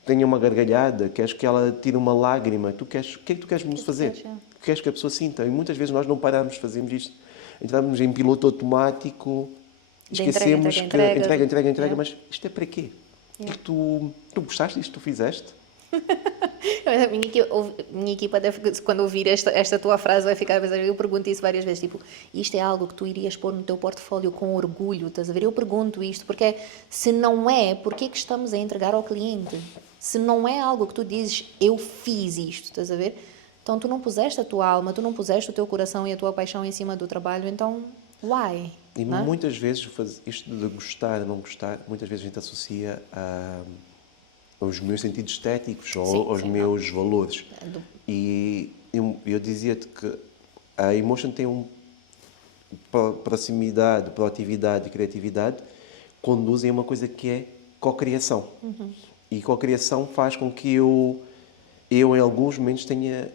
tenha uma gargalhada? Queres que ela tire uma lágrima? O que é que tu queres fazer? Queres que a pessoa sinta? E muitas vezes nós não paramos, fazemos isto entramos em piloto automático, De esquecemos entrega, que entrega, Yeah. mas isto é para quê? O que é que tu gostaste disto que tu fizeste? A minha equipa deve, quando ouvir esta tua frase, vai ficar a pensar. Eu pergunto isso várias vezes, tipo, isto é algo que tu irias pôr no teu portfólio com orgulho, estás a ver? Eu pergunto isto, porque se não é, porquê que estamos a entregar ao cliente? Se não é algo que tu dizes, eu fiz isto, estás a ver? Então tu não puseste a tua alma, tu não puseste o teu coração e a tua paixão em cima do trabalho, então, why? E Não é? muitas vezes, isto de gostar ou não gostar, muitas vezes a gente associa aos meus sentidos estéticos ou Sim, aos sim, meus valores. Do- E eu dizia-te que a Emotion tem proximidade, proatividade e criatividade conduzem a uma coisa que é cocriação. E cocriação faz com que eu em alguns momentos tenha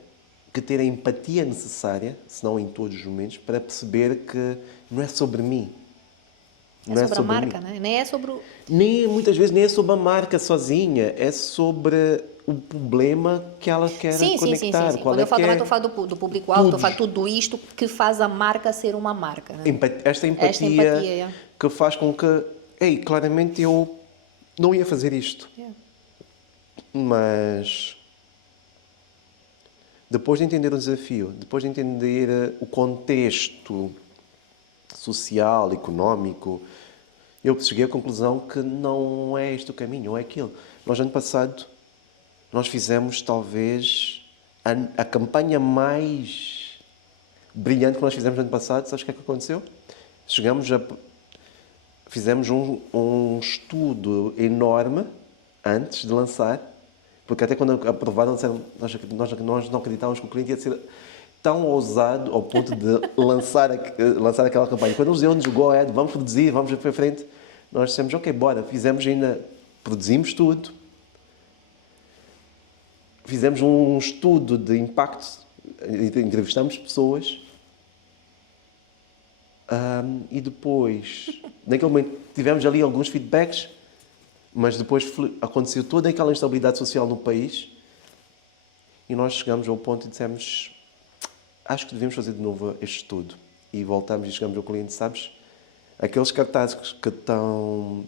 que ter a empatia necessária, se não em todos os momentos, para perceber que não é sobre mim. É sobre a mim. marca, né? Nem é sobre o... Muitas vezes nem é sobre a marca sozinha, é sobre o problema que ela quer conectar. Qual Quando é eu falo que também, é estou a falar do público-alvo, estou a falar de tudo isto que faz a marca ser uma marca. Né? esta empatia, yeah. que faz com que, ei, claramente eu não ia fazer isto. Yeah. Mas depois de entender o desafio, depois de entender o contexto social, económico, eu cheguei à conclusão que não é este o caminho, ou é aquilo. Nós, ano passado, nós fizemos talvez a campanha mais brilhante que nós fizemos no ano passado. Sabes o que é que aconteceu? Fizemos um estudo enorme antes de lançar, porque até quando aprovaram, nós não acreditávamos que o cliente ia ser tão ousado ao ponto de lançar aquela campanha. Quando nos deu-nos o go-ahead, vamos produzir, vamos para frente, nós dissemos, ok, bora, produzimos tudo, fizemos um estudo de impacto, entrevistamos pessoas, e depois, naquele momento, tivemos ali alguns feedbacks, mas depois aconteceu toda aquela instabilidade social no país e nós chegamos ao ponto e dissemos, acho que devemos fazer de novo este estudo. E voltamos e chegamos ao cliente, sabes, aqueles cartazes que estão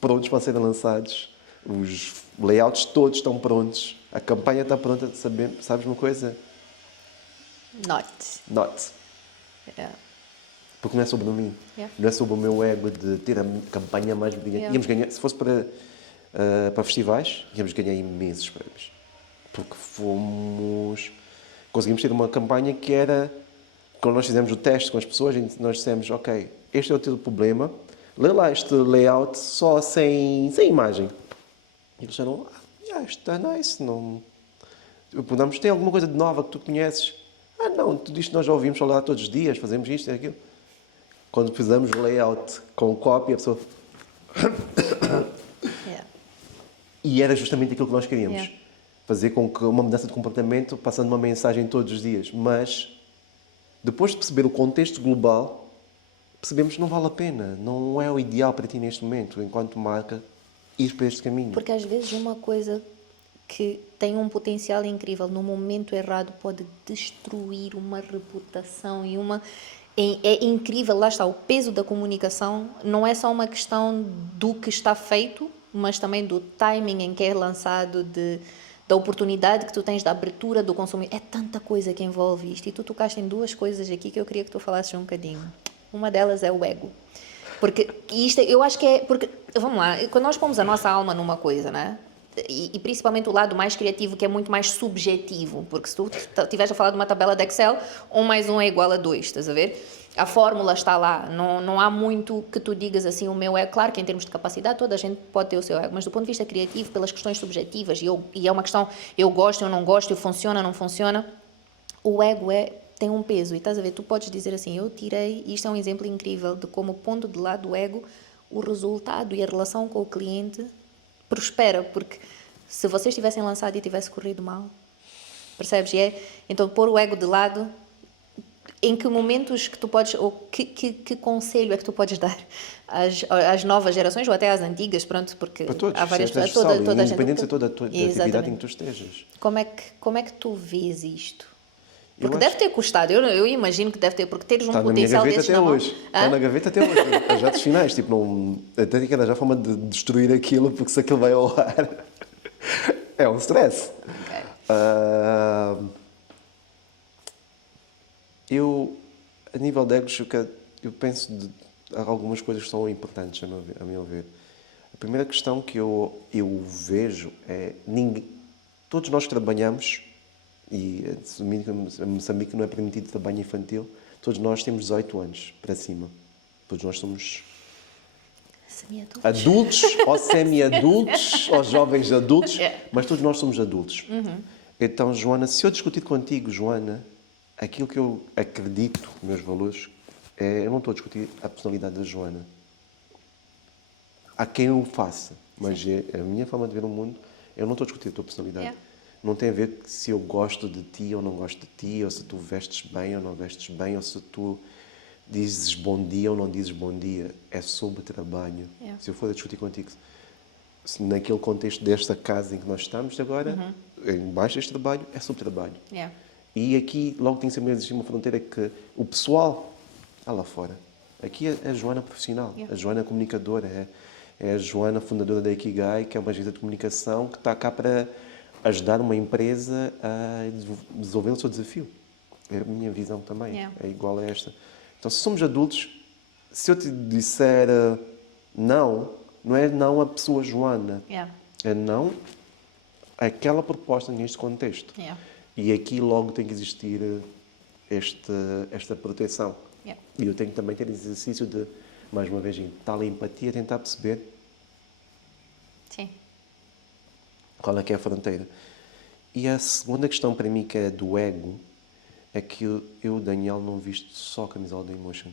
prontos para serem lançados, os layouts todos estão prontos, a campanha está pronta, sabes uma coisa? Not. Yeah. Porque não é sobre mim. Yeah. Não é sobre o meu ego de ter a campanha mais brilhante. Yeah. Íamos ganhar, se fosse para festivais, íamos ganhar imensos prémios. Porque conseguimos ter uma campanha que era, quando nós fizemos o teste com as pessoas, nós dissemos, ok, este é o teu problema, lê lá este layout só sem imagem. E eles disseram, isto está nice, não... Tem alguma coisa de nova que tu conheces? Não, tudo isto nós já ouvimos falar todos os dias, fazemos isto e aquilo. Quando fizemos o layout com cópia, a pessoa... Yeah. E era justamente aquilo que nós queríamos. Yeah. Fazer com que uma mudança de comportamento, passando uma mensagem todos os dias. Mas, depois de perceber o contexto global, percebemos que não vale a pena. Não é o ideal para ti neste momento, enquanto marca, ir para este caminho. Porque às vezes uma coisa que tem um potencial incrível no momento errado pode destruir uma reputação e uma... É incrível, lá está, o peso da comunicação não é só uma questão do que está feito, mas também do timing em que é lançado, da oportunidade que tu tens, da abertura do consumidor. É tanta coisa que envolve isto. E tu tocaste em duas coisas aqui que eu queria que tu falasses um bocadinho. Uma delas é o ego. Porque isto, eu acho que é... Porque, vamos lá, quando nós pomos a nossa alma numa coisa, né? E principalmente o lado mais criativo, que é muito mais subjetivo, porque se tu estiveres a falar de uma tabela de Excel, 1 mais 1 é igual a 2, estás a ver? A fórmula está lá, não há muito que tu digas assim, o meu ego, claro que em termos de capacidade toda a gente pode ter o seu ego, mas do ponto de vista criativo, pelas questões subjetivas, e é uma questão, eu gosto, eu não gosto, eu funciona, não funciona, o ego tem um peso, e estás a ver, tu podes dizer assim, eu tirei, e isto é um exemplo incrível de como pondo de lado o ego, o resultado e a relação com o cliente prospera, porque se vocês tivessem lançado e tivesse corrido mal, percebes? Então, pôr o ego de lado, em que momentos que tu podes, ou que conselho é que tu podes dar às novas gerações, ou até às antigas, pronto, porque para todos, há várias toda a gente... independente de toda a atividade em que tu estejas. Como é que tu vês isto? Eu Porque acho deve ter custado, eu imagino que deve ter, porque teres um está na minha potencial gaveta desse até na mão. hoje. Está na gaveta até hoje. As jatos finais, tipo, não... Até tenho que arranjar forma de destruir aquilo, porque se aquilo vai ao ar, é um stress. Ok. Eu, a nível de egos, eu penso de há algumas coisas que são importantes, a meu ver. A primeira questão que eu vejo é todos nós que trabalhamos, e assumindo que em Moçambique não é permitido trabalho infantil, todos nós temos 18 anos para cima. Todos nós somos Semi-adultos. adultos ou semi-adultos ou jovens adultos, É. mas todos nós somos adultos. Então, Joana, se eu discutir contigo, Joana, aquilo que eu acredito, meus valores, eu não estou a discutir a personalidade da Joana. Há quem o faça, mas a minha forma de ver o mundo, eu não estou a discutir a tua personalidade. Yeah. Não tem a ver se eu gosto de ti ou não gosto de ti, ou se tu vestes bem ou não vestes bem, ou se tu dizes bom dia ou não dizes bom dia. É sobre trabalho. Yeah. Se eu for a discutir contigo, naquele contexto desta casa em que nós estamos agora, em baixo deste trabalho, é sobre trabalho. Yeah. E aqui logo tem sempre existir uma fronteira que o pessoal está lá fora. Aqui é a Joana profissional, Yeah. a Joana comunicadora, é a Joana fundadora da Ikigai, que é uma agência de comunicação que está cá para ajudar uma empresa a desenvolver o seu desafio. É a minha visão também, Yeah. é igual a esta. Então, se somos adultos, se eu te disser não, não é não a pessoa Joana, Yeah. é não aquela proposta neste contexto. Yeah. E aqui logo tem que existir esta proteção. Yeah. E eu tenho que também ter exercício de, mais uma vez, em tal empatia, tentar perceber Sim. qual é que é a fronteira. E a segunda questão para mim, que é do ego, é que eu Daniel, não visto só a camisola da Emotion.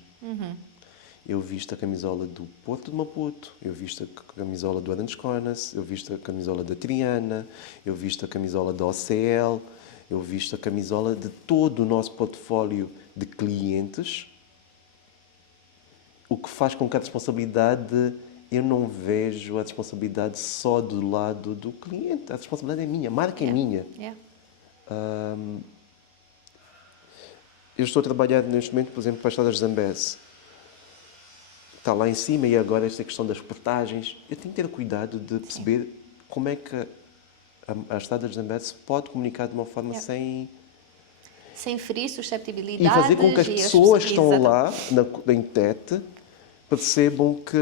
Eu visto a camisola do Porto de Maputo, eu visto a camisola do Orange Corners, eu visto a camisola da Triana, eu visto a camisola da OCL, eu visto a camisola de todo o nosso portfólio de clientes, o que faz com que a responsabilidade, eu não vejo a responsabilidade só do lado do cliente, a responsabilidade é minha, a marca é minha. Yeah. Eu estou a trabalhar neste momento, por exemplo, para as Estradas de Zambeze. Está lá em cima e agora esta questão das portagens. Eu tenho que ter cuidado de perceber como é que a Estradas de Zambeze se pode comunicar de uma forma sem... Sem ferir susceptibilidades. E fazer com que as e pessoas que estão exatamente. lá, em TET, percebam que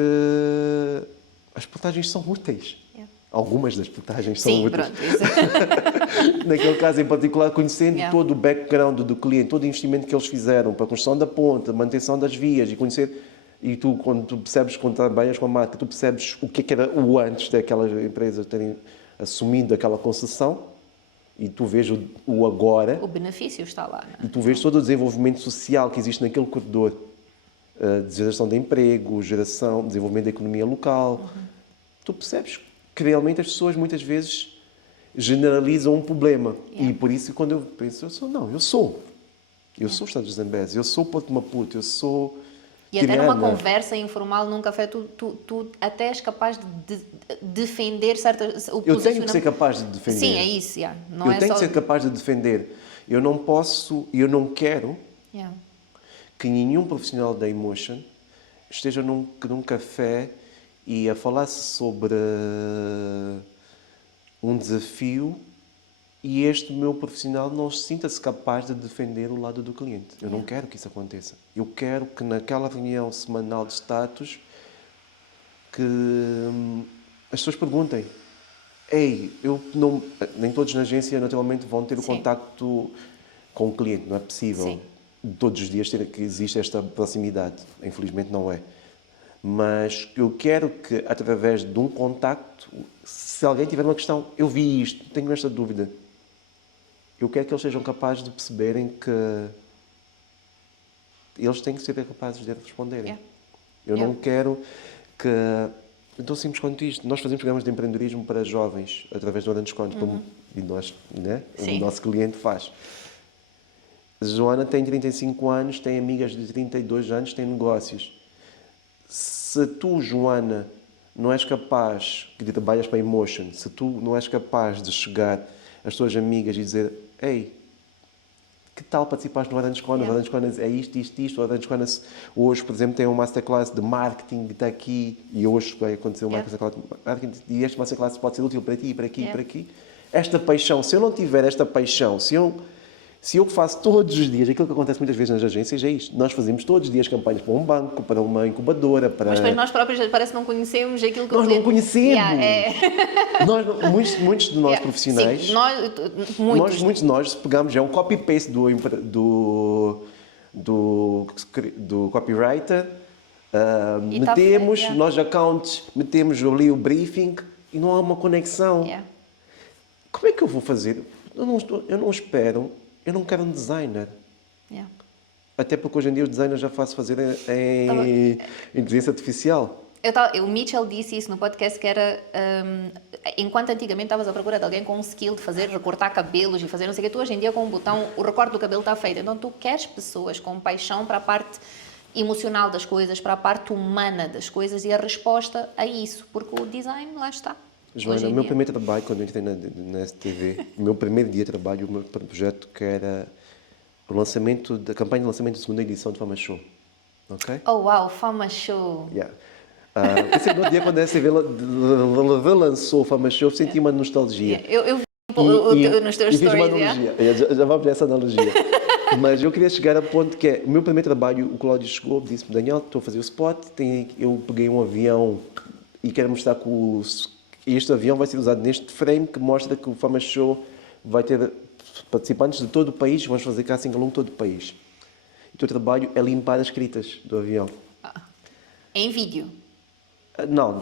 as portagens são úteis. Yeah. Algumas das portagens são Sim, úteis. pronto. Isso. Naquele caso em particular, conhecendo Yeah. todo o background do cliente, todo o investimento que eles fizeram para a construção da ponte, a manutenção das vias e conhecer... E tu, quando tu percebes, quando trabalhas com a marca, tu percebes o que era o antes daquela empresa terem assumido aquela concessão e tu vês o agora O benefício está lá. Não e é? tu vês todo o desenvolvimento social que existe naquele corredor de geração de emprego, desenvolvimento da economia local. Tu percebes que realmente as pessoas muitas vezes generalizam um problema. Yeah. E por isso, quando eu penso, eu sou Estado de Zambeze, eu sou Porto de Maputo, eu sou E até numa Triana. conversa informal, num café, tu até és capaz de defender certas... Eu tenho que ser capaz de defender. Sim, é isso. Yeah. Não Eu é tenho só... que ser capaz de defender. Eu não posso, eu não quero Yeah. que nenhum profissional da Emotion esteja num café e a falar-se sobre um desafio e este meu profissional não sinta-se capaz de defender o lado do cliente. Eu não quero que isso aconteça. Eu quero que naquela reunião semanal de status que as pessoas perguntem: ei, nem todos na agência naturalmente vão ter o Sim. contacto com o cliente, não é possível. Sim. Todos os dias que existe esta proximidade. Infelizmente não é. Mas eu quero que, através de um contacto, se alguém tiver uma questão, eu vi isto, tenho esta dúvida, eu quero que eles sejam capazes de perceberem que eles têm que ser capazes de responderem. Yeah. Eu não Yeah. quero que... Então, simples quanto isto. Nós fazemos programas de empreendedorismo para jovens, através do Orange Corners, e nós, né? Sim. O nosso cliente faz. Joana tem 35 anos, tem amigas de 32 anos, tem negócios. Se tu, Joana, não és capaz, que trabalhas para a Emotion, se tu não és capaz de chegar às tuas amigas e dizer: ei, Que tal participares no Orange Corner? Yeah. O Orange Corner é isto. O Orange Corner hoje, por exemplo, tem um masterclass de marketing que está aqui e hoje vai acontecer um masterclass de marketing e este masterclass pode ser útil para ti, para aqui, para aqui. Esta paixão, se eu não tiver esta paixão, se eu faço todos os dias, aquilo que acontece muitas vezes nas agências é isto, nós fazemos todos os dias campanhas para um banco, para uma incubadora, para... Mas depois nós próprios parece que não conhecemos aquilo que Nós não conhecemos. Nós, muitos de nós profissionais, sim, muitos de nós pegamos um copy-paste do copywriter, metemos, nós accounts, metemos ali o briefing e não há uma conexão. Como é que eu vou fazer? Eu não espero, eu não quero um designer. Até porque hoje em dia os designers já fazer em inteligência artificial. O Mitchell disse isso no podcast, que era, enquanto antigamente estavas à procura de alguém com um skill de recortar cabelos e fazer não sei o que, tu hoje em dia com um botão, o recorte do cabelo está feito. Então tu queres pessoas com paixão para a parte emocional das coisas, para a parte humana das coisas e a resposta a isso, porque o design lá está. Joana, o meu primeiro trabalho, quando eu entrei na STV, o meu primeiro dia de trabalho, o meu projeto que era o lançamento da campanha de lançamento da segunda edição de Fama Show. Ok? Oh, uau, Fama Show! Esse no dia quando a STV relançou o Fama Show, eu senti uma nostalgia. Eu vi nos teus fiz uma stories, analogia. Já vamos nessa analogia. Mas eu queria chegar a ponto que é, o meu primeiro trabalho, o Cláudio chegou, disse-me, Daniel, estou a fazer o spot, eu peguei um avião e quero mostrar que este avião vai ser usado neste frame que mostra que o Fama Show vai ter participantes de todo o país, vamos fazer casting ao longo de todo o país. O teu trabalho é limpar as escritas do avião. Em vídeo? Não,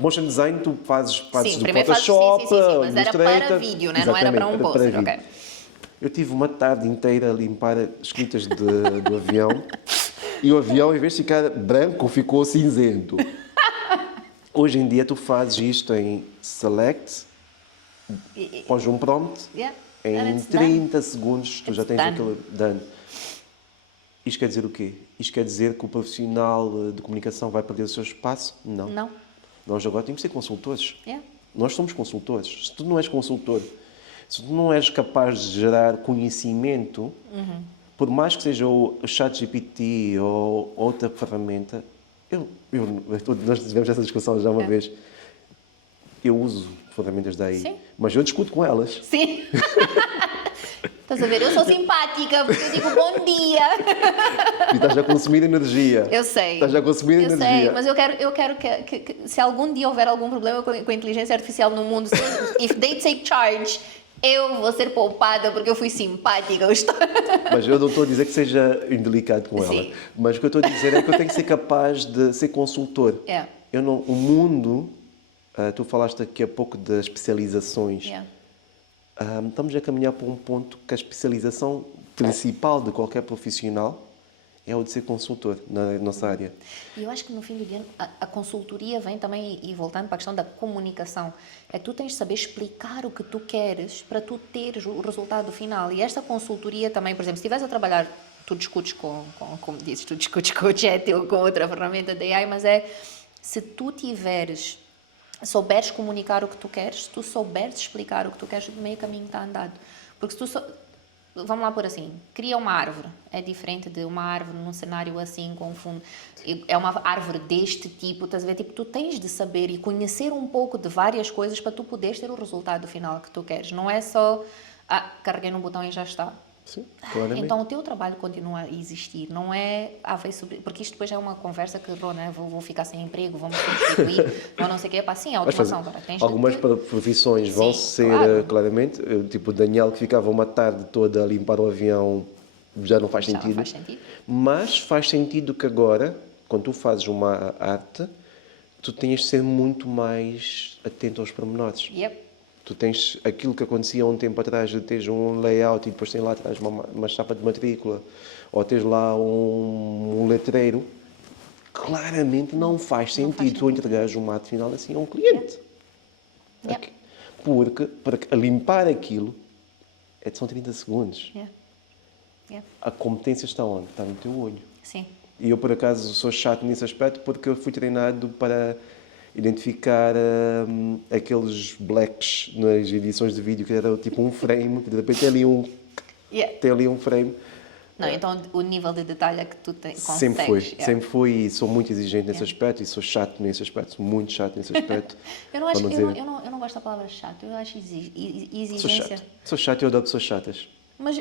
motion design tu fazes do Photoshop, sim, mas era para vídeo, né? Não era para um poster, ok. Eu tive uma tarde inteira a limpar escritas do avião e o avião, em vez de ficar branco, ficou cinzento. Hoje em dia tu fazes isto em select, pões um prompt, em 30 segundos tu já tens aquilo done. Isto quer dizer o quê? Isto quer dizer que o profissional de comunicação vai perder o seu espaço? Não. Nós agora temos que ser consultores. Nós somos consultores. Se tu não és consultor, se tu não és capaz de gerar conhecimento, por mais que seja o ChatGPT ou outra ferramenta, nós tivemos essa discussão já uma vez. Eu uso ferramentas daí, mas eu discuto com elas. Sim. Estás a ver? Eu sou simpática, porque eu digo bom dia. E estás a consumir energia. Eu sei. Estás a consumir energia. Eu sei, mas eu quero que se algum dia houver algum problema com a inteligência artificial no mundo, if they take charge, eu vou ser poupada porque eu fui simpática. Mas eu não estou a dizer que seja indelicado com ela. Mas o que eu estou a dizer é que eu tenho que ser capaz de ser consultor. O mundo, tu falaste aqui há pouco das especializações. Estamos a caminhar para um ponto que a especialização principal de qualquer profissional é o de ser consultor na nossa área. E eu acho que no fim do dia a consultoria vem também, e voltando para a questão da comunicação, é que tu tens de saber explicar o que tu queres para tu teres o resultado final. E esta consultoria também, por exemplo, se estiveres a trabalhar, tu discutes como dizes, tu discutes com o chat ou com outra ferramenta da AI, mas se tu souberes comunicar o que tu queres, se tu souberes explicar o que tu queres, o meio caminho está andado. Porque se tu vamos lá por assim, cria uma árvore, é diferente de uma árvore num cenário assim, com fundo, é uma árvore deste tipo, estás a ver? Tipo, tu tens de saber e conhecer um pouco de várias coisas para tu poderes ter o resultado final que tu queres, não é só, carreguei num botão e já está. Sim, claramente. Então o teu trabalho continua a existir, não é porque isto depois é uma conversa que né? vou ficar sem emprego, vamos substituir, ou não sei o que, sim, a automação. Algumas profissões vão ser, claramente, tipo o Daniel que ficava uma tarde toda a limpar o avião, já não faz sentido. Mas faz sentido que agora, quando tu fazes uma arte, tu tens de ser muito mais atento aos pormenores. Tu tens aquilo que acontecia há um tempo atrás, de teres um layout e depois tens lá atrás uma chapa de matrícula, ou tens lá um letreiro, claramente não faz sentido tu entregares uma arte final assim a um cliente. Porque para limpar aquilo, são 30 segundos. A competência está onde? Está no teu olho. Sim. E eu, por acaso, sou chato nesse aspecto porque eu fui treinado para identificar aqueles blacks nas edições de vídeo, que era tipo um frame, que de repente ali Yeah. Tem ali um frame. Não, então o nível de detalhe é que tu Sempre consegues. foi, Yeah. sempre fui e sou muito exigente nesse aspecto e sou chato nesse aspecto, sou muito chato nesse aspecto. Eu não, para acho, não eu, não, dizer, eu não gosto da palavra chato, eu acho sou exigência. chato. Sou chato e eu adoro pessoas chatas. Mas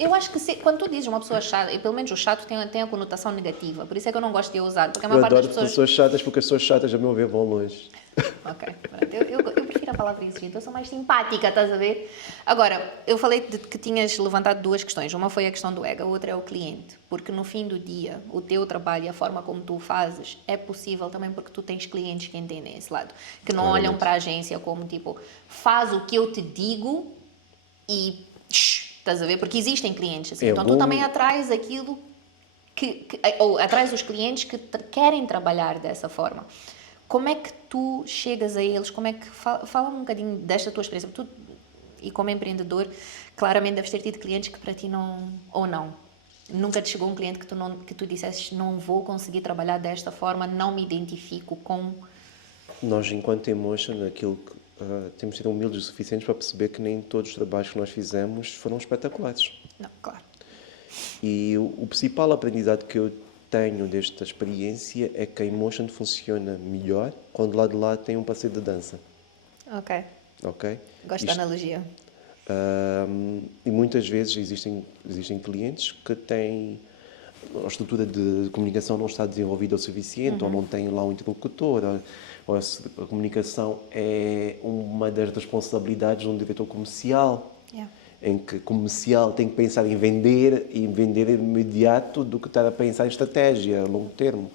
eu acho que quando tu dizes uma pessoa chata, e pelo menos o chato tem a conotação negativa, por isso é que eu não gosto de usar, porque a Eu maior parte das adoro pessoas. pessoas chatas porque as pessoas chatas, a meu ver, vão longe. Ok, pronto. Eu prefiro a palavra exigente, eu sou mais simpática, estás a ver? Agora, eu falei que tinhas levantado duas questões. Uma foi a questão do ego, a outra é o cliente. Porque no fim do dia, o teu trabalho e a forma como tu o fazes é possível também porque tu tens clientes que entendem esse lado. Que não Claramente. olham para a agência como tipo, faz o que eu te digo e. Estás a ver? Porque existem clientes assim. É Então tu bom. também atrás aquilo ou atrás os clientes que querem trabalhar dessa forma. Como é que tu chegas a eles? Como é que fala um bocadinho desta tua experiência? Tu, e como empreendedor, claramente deves ter tido clientes que para ti não ou não. Nunca te chegou um cliente que tu dissesses não vou conseguir trabalhar desta forma, não me identifico com. Nós, enquanto Emotion, aquilo que, temos de ser humildes o suficiente para perceber que nem todos os trabalhos que nós fizemos foram espetaculares. Não, claro. E o principal aprendizado que eu tenho desta experiência é que a Emotion funciona melhor quando lá de lá tem um parceiro de dança. Ok. Ok? Gosto da analogia. E muitas vezes existem clientes que têm a estrutura de comunicação não está desenvolvida o suficiente, ou não tem lá um interlocutor, ou a comunicação é uma das responsabilidades de um diretor comercial, Yeah. em que comercial tem que pensar em vender imediato do que estar a pensar em estratégia a longo termo.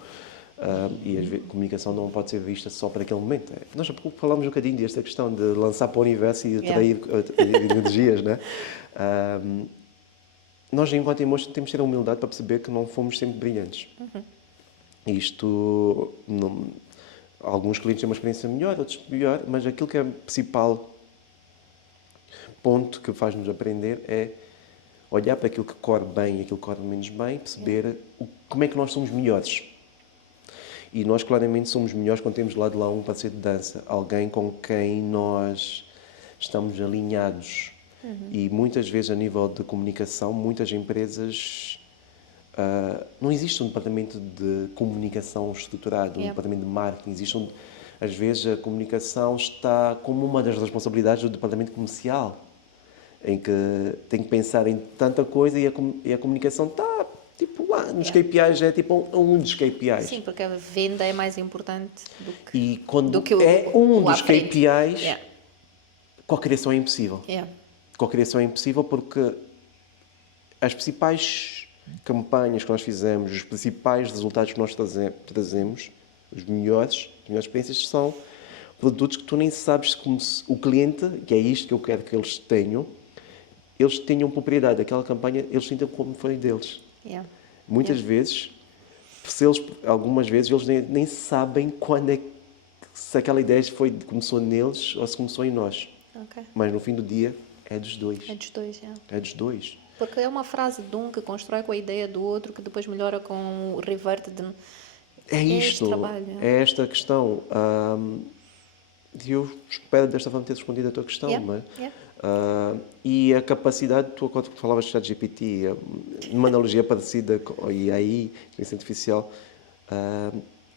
E a comunicação não pode ser vista só para aquele momento. Nós há pouco falámos um bocadinho desta questão de lançar para o universo e atrair energias, né? Nós, enquanto Emotion, temos de ter a humildade para perceber que não fomos sempre brilhantes. Isto, alguns clientes têm uma experiência melhor, outros pior, mas aquilo que é o principal ponto que faz-nos aprender é olhar para aquilo que corre bem e aquilo que corre menos bem, perceber como é que nós somos melhores. E nós claramente somos melhores quando temos lá de lá um parceiro de dança, alguém com quem nós estamos alinhados. E muitas vezes a nível de comunicação, muitas empresas não existe um departamento de comunicação estruturado, um departamento de marketing, às vezes a comunicação está como uma das responsabilidades do departamento comercial, em que tem que pensar em tanta coisa e a comunicação está tipo lá nos KPIs, é tipo um dos KPIs. Sim, porque a venda é mais importante do que. E quando do que é o dos à frente. KPIs, Yeah. qualquer ação é impossível. Yeah. Qualquer ação é impossível porque as principais campanhas que nós fizemos, os principais resultados que nós trazemos, as melhores experiências, são produtos que tu nem sabes como o cliente, que é isto que eu quero que eles tenham propriedade daquela campanha, eles sintam como foi deles. Yeah. Muitas vezes, algumas vezes, eles nem sabem quando é que, se aquela ideia começou neles ou se começou em nós. Ok. Mas no fim do dia, é dos dois. É dos dois, yeah. É dos dois. Porque é uma frase de um que constrói com a ideia do outro, que depois melhora com o revert de. É este isto, trabalho. é esta a questão. E eu espero desta forma ter respondido a tua questão, Yeah, não é? yeah. E a capacidade, tu quando falavas de ChatGPT, uma analogia parecida com e aí, inteligência artificial,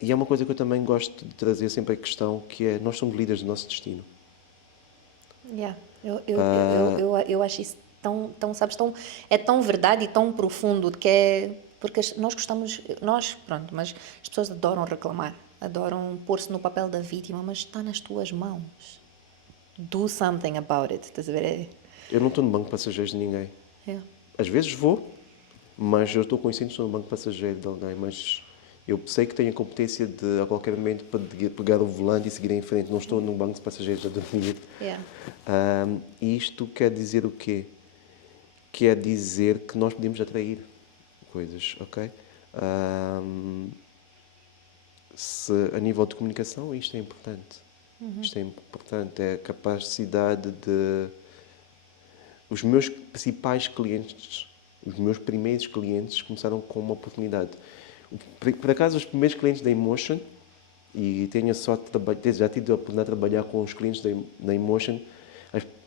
e é uma coisa que eu também gosto de trazer sempre a questão, que é, nós somos líderes do nosso destino. Yeah. Eu acho isso sabes, é tão verdade e tão profundo que é. Porque nós gostamos. Pronto, mas as pessoas adoram reclamar, adoram pôr-se no papel da vítima, mas está nas tuas mãos. Do something about it, estás a ver? Eu não estou no banco de passageiros de ninguém. Yeah. Às vezes vou, mas eu estou consciente que estou no banco de passageiro de alguém, mas eu sei que tenho a competência de, a qualquer momento, pegar o volante e seguir em frente. Não estou num banco de passageiros a dormir. Yeah. Isto quer dizer o quê? Quer dizer que nós podemos atrair coisas, ok? A nível de comunicação, isto é importante. Isto é importante, é a capacidade de... Os meus principais clientes, os meus primeiros clientes começaram com uma oportunidade. Por acaso, os primeiros clientes da Emotion, e tenho a sorte de já tido a oportunidade de trabalhar com os clientes da Emotion,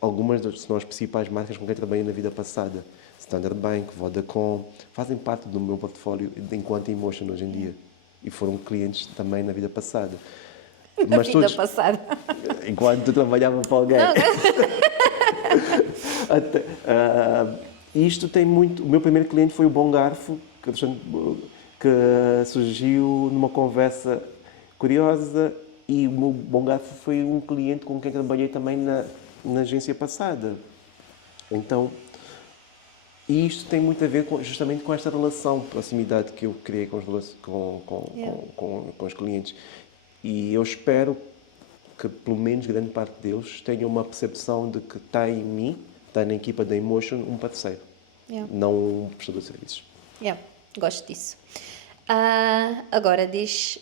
Algumas são as principais marcas com quem trabalhei na vida passada. Standard Bank, Vodacom, fazem parte do meu portfólio enquanto Emotion hoje em dia. E foram clientes também na vida passada. Na vida passada. Enquanto trabalhava para alguém. Isto tem muito... O meu primeiro cliente foi o Bom Garfo, que surgiu numa conversa curiosa, e o meu Bom Garfo foi um cliente com quem trabalhei também na agência passada. Então, isto tem muito a ver justamente com esta relação, proximidade que eu criei com os clientes. E eu espero que, pelo menos, grande parte deles tenham uma percepção de que está em mim, está na equipa da Emotion, um parceiro, não um prestador de serviços. Gosto disso. Agora, diz,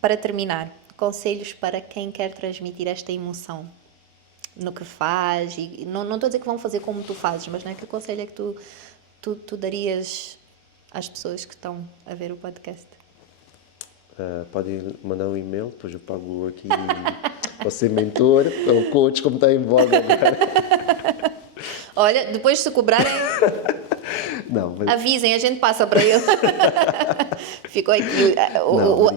para terminar, conselhos para quem quer transmitir esta emoção no que faz. E não estou a dizer que vão fazer como tu fazes, mas não é que conselho é que tu darias às pessoas que estão a ver o podcast? Podem mandar um e-mail, depois eu pago aqui para ser mentor, ou coach, como está em voga agora. Olha, depois se cobrarem, avisem, a gente passa para ele. Ficou aqui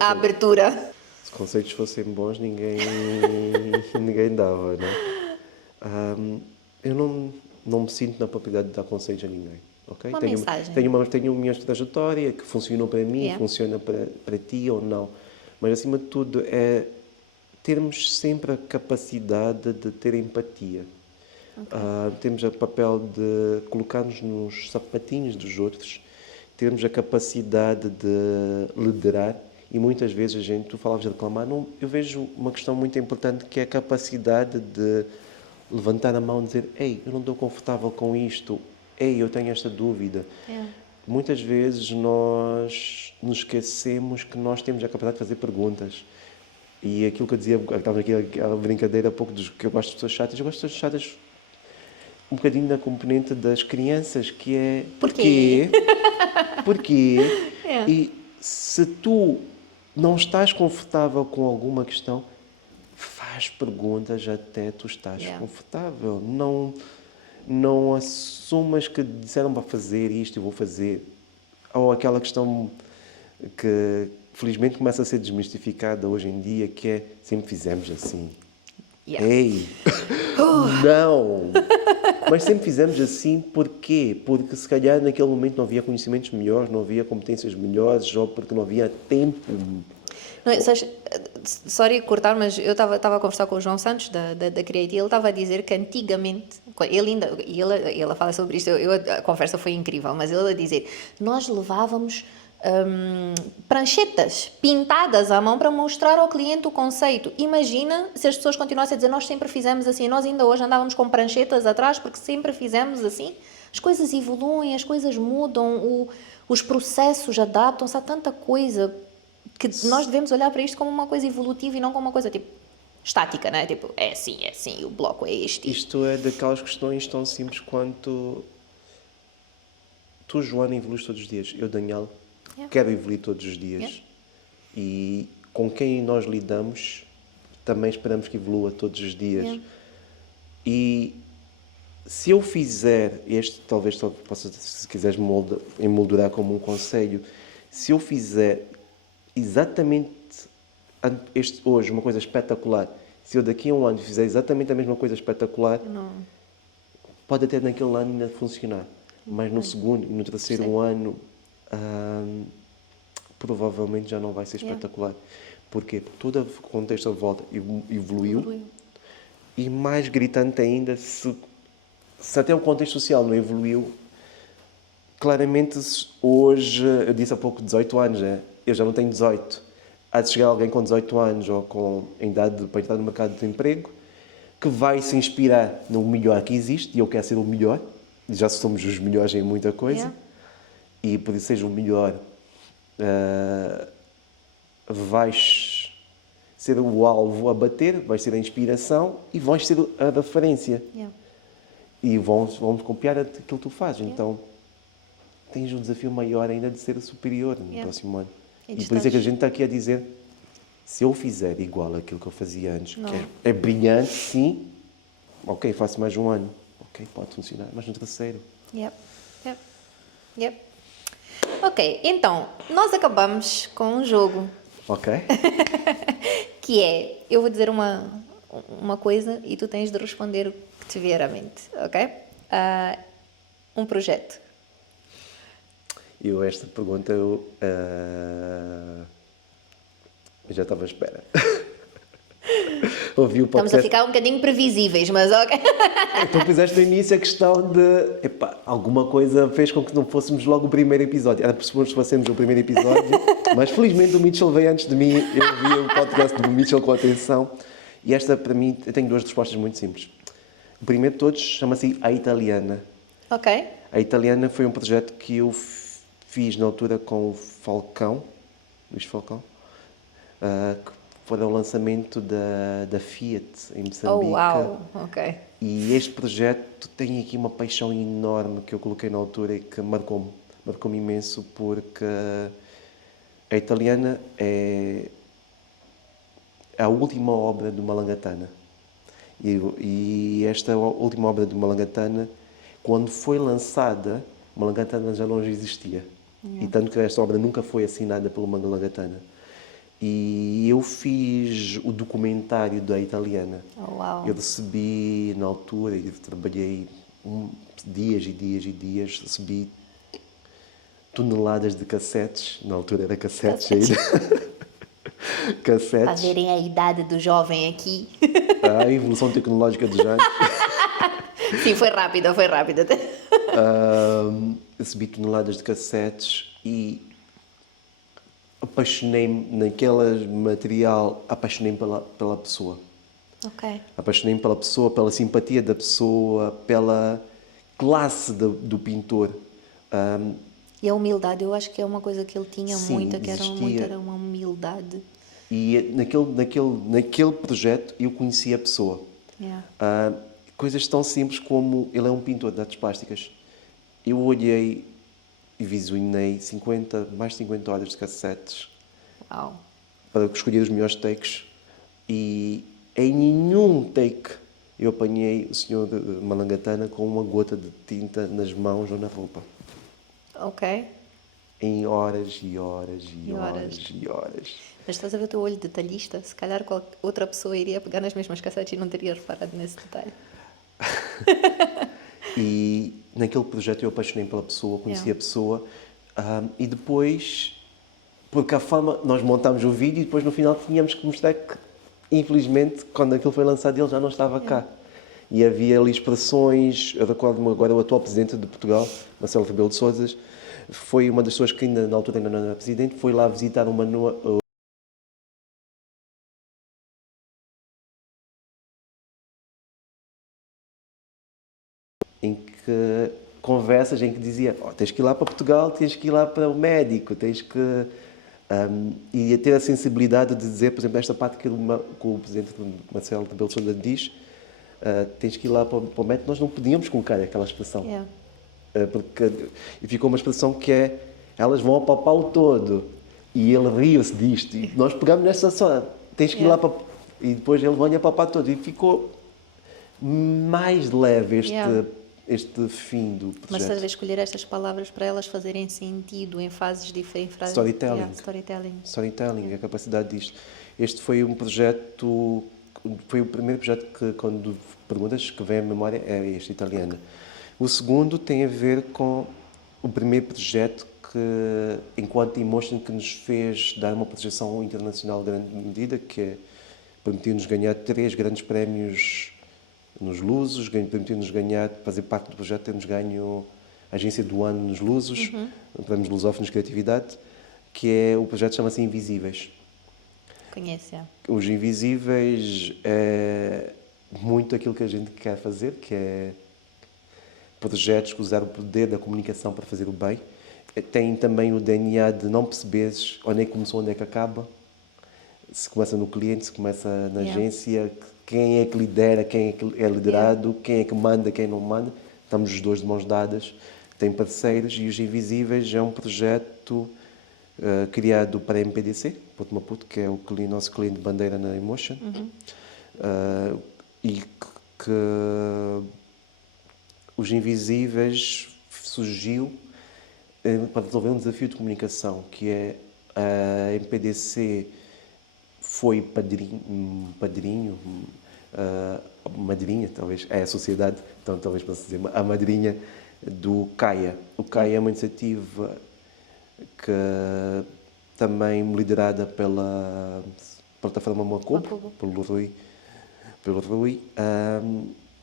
a abertura. Se conselhos fossem bons, ninguém dava, não? Eu não me sinto na propriedade de dar conselhos a ninguém. Okay? Uma mensagem. Tenho a minha trajetória que funcionou para mim, funciona para ti ou não. Mas, acima de tudo, é termos sempre a capacidade de ter empatia. Temos o papel de colocar-nos nos sapatinhos dos outros, termos a capacidade de liderar. E muitas vezes tu falavas de reclamar, eu vejo uma questão muito importante, que é a capacidade de levantar a mão e dizer: ei, eu não estou confortável com isto, ei, eu tenho esta dúvida. Muitas vezes nós nos esquecemos que nós temos a capacidade de fazer perguntas. E aquilo que eu dizia, estava aqui aquela brincadeira há pouco, que eu gosto de pessoas chatas, eu gosto de pessoas chatas um bocadinho na componente das crianças, que é porquê? E se tu não estás confortável com alguma questão, faz perguntas até tu estás confortável. Não assumas que disseram para fazer isto e vou fazer. Ou aquela questão que felizmente começa a ser desmistificada hoje em dia, que é: sempre fizemos assim. Ei! Não! Mas sempre fizemos assim, porquê? Porque se calhar naquele momento não havia conhecimentos melhores, não havia competências melhores, ou porque não havia tempo. Não, sabes, sorry cortar, mas eu estava a conversar com o João Santos da Creative, ele estava a dizer que antigamente, ele fala sobre isto, a conversa foi incrível, mas ele a dizer: nós levávamos pranchetas pintadas à mão para mostrar ao cliente o conceito. Imagina se as pessoas continuassem a dizer: nós sempre fizemos assim, nós ainda hoje andávamos com pranchetas atrás porque sempre fizemos assim. As coisas evoluem, as coisas mudam, os processos adaptam-se a tanta coisa, que nós devemos olhar para isto como uma coisa evolutiva e não como uma coisa tipo estática, não é? Tipo, é assim, o bloco é este. Isto é daquelas questões tão simples quanto: tu, Joana, evoluís todos os dias. Eu, Daniel, quero evoluir todos os dias. E com quem nós lidamos, também esperamos que evolua todos os dias. E se eu fizer, talvez possa, se quiseres emoldurar como um conselho, se eu fizer exatamente hoje uma coisa espetacular, se eu daqui a um ano fizer exatamente a mesma coisa espetacular, pode até naquele ano ainda funcionar. Mas no segundo e no terceiro ano, provavelmente já não vai ser espetacular. Porquê? Porque todo o contexto à volta evoluiu. E mais gritante ainda, se até o contexto social não evoluiu, claramente hoje, eu disse há pouco 18 anos, eu já não tenho 18. Há de chegar alguém com 18 anos ou com a idade para entrar no mercado de emprego, que vai se inspirar no melhor que existe, e eu quero ser o melhor, já somos os melhores em muita coisa, e por isso seja o melhor, vais ser o alvo a bater, vais ser a inspiração e vais ser a referência. E vamos copiar aquilo que tu fazes. Então, tens um desafio maior ainda de ser superior no próximo ano. E por isso é que a gente está aqui a dizer: se eu fizer igual àquilo que eu fazia antes, que é brilhante, sim, Ok, faço mais um ano. Ok, pode funcionar. Mas no terceiro. Yep, yep, yep. Ok, então, nós acabamos com um jogo Ok? que é, eu vou dizer uma coisa e tu tens de responder o que te vier à mente, ok? Um projeto. Esta pergunta eu já estava à espera. Ouvi o Estamos a podcast. ficar um bocadinho previsíveis, mas ok. Tu fizeste no início a questão de alguma coisa fez com que não fôssemos logo o primeiro episódio. Era suposto que fôssemos o primeiro episódio, mas felizmente o Mitchell veio antes de mim. Eu vi o podcast do Mitchell com atenção. E esta, para mim, eu tenho duas respostas muito simples. O primeiro de todos chama-se A Italiana. Ok. A Italiana foi um projeto que eu fiz na altura com o Falcão, Luís Falcão, que foi o lançamento da Fiat em Moçambique. Oh, uau. Ok. E este projeto tem aqui uma paixão enorme que eu coloquei na altura e que marcou-me imenso, porque a Italiana é a última obra do Malangatana. E esta última obra do Malangatana, quando foi lançada, Malangatana já não existia. E tanto que esta obra nunca foi assinada pelo Malangatana. E eu fiz o documentário da Italiana. Oh, uau. Eu recebi, na altura, e trabalhei dias e dias e dias, recebi toneladas de cassetes, na altura era cassetes ainda. Para Cassetes. verem a idade do jovem aqui. A evolução tecnológica dos anos. Sim, foi rápida, foi rápida. Recebi toneladas de cassetes e apaixonei-me naquele material, apaixonei-me pela pessoa. Ok. Apaixonei-me pela pessoa, pela simpatia da pessoa, pela classe do pintor. E a humildade, eu acho que é uma coisa que ele tinha Sim, muita, que existia. era uma humildade. E naquele projeto eu conheci a pessoa. Yeah. Coisas tão simples como ele é um pintor de artes plásticas. Eu olhei e visionei mais de 50 horas de cassetes Uau. para escolher os melhores takes e em nenhum take eu apanhei o senhor de Malangatana com uma gota de tinta nas mãos ou na roupa. Ok. Em horas e horas e E horas horas. e horas. Mas estás a ver o teu olho detalhista? Se calhar outra pessoa iria pegar nas mesmas cassetes e não teria reparado nesse detalhe. E naquele projeto eu apaixonei pela pessoa, conheci Yeah. a pessoa e depois, porque a forma, nós montámos o vídeo e depois no final tínhamos que mostrar que, infelizmente, quando aquilo foi lançado ele já não estava cá. E havia ali expressões, eu recordo-me agora o atual presidente de Portugal, Marcelo Rebelo de Sousa, foi uma das pessoas que ainda, na altura ainda não era presidente, foi lá visitar uma em que conversas em que dizia tens que ir lá para Portugal, tens que ir lá para o médico, tens que e ter a sensibilidade de dizer, por exemplo, esta parte que o presidente Marcelo Rebelo de Sousa diz, tens que ir lá para o médico, nós não podíamos colocar aquela expressão. Yeah. Porque e ficou uma expressão que é elas vão apalpá-lo todo e ele riu-se disto e nós pegámos nessa só tens que ir lá para e depois ele vai apalpar todo e ficou mais leve este fim do projeto. Mas estás a escolher estas palavras para elas fazerem sentido em fases diferentes. Storytelling. Yeah, storytelling. Storytelling, a capacidade disto. Este foi um projeto, foi o primeiro projeto que, quando perguntas, que vem à memória, é este, Italiana. O segundo tem a ver com o primeiro projeto que, enquanto Emotion, que nos fez dar uma projeção internacional de grande medida, que é, permitiu-nos ganhar 3 grandes prémios nos Lusos, permitiu-nos ganhar, fazer parte do projeto, temos ganho a Agência do Ano nos Lusos, prémios lusófonos de criatividade, que é, o projeto chama-se Invisíveis. Conhece, yeah. Os Invisíveis é muito aquilo que a gente quer fazer, que é projetos que usar o poder da comunicação para fazer o bem. Tem também o DNA de não perceberes onde é que começou, onde é que acaba. Se começa no cliente, se começa na agência, quem é que lidera, quem é que é liderado, quem é que manda, quem não manda. Estamos os dois de mãos dadas, tem parceiros, e os Invisíveis é um projeto criado para a MPDC, Porto Maputo, que é o nosso cliente de bandeira na Emotion, e que Os Invisíveis surgiu para resolver um desafio de comunicação, que é a MPDC foi madrinha, talvez, é a sociedade, então talvez possa dizer, a madrinha do CAIA. O CAIA é uma iniciativa que também liderada pela plataforma Macobo, pelo Rui,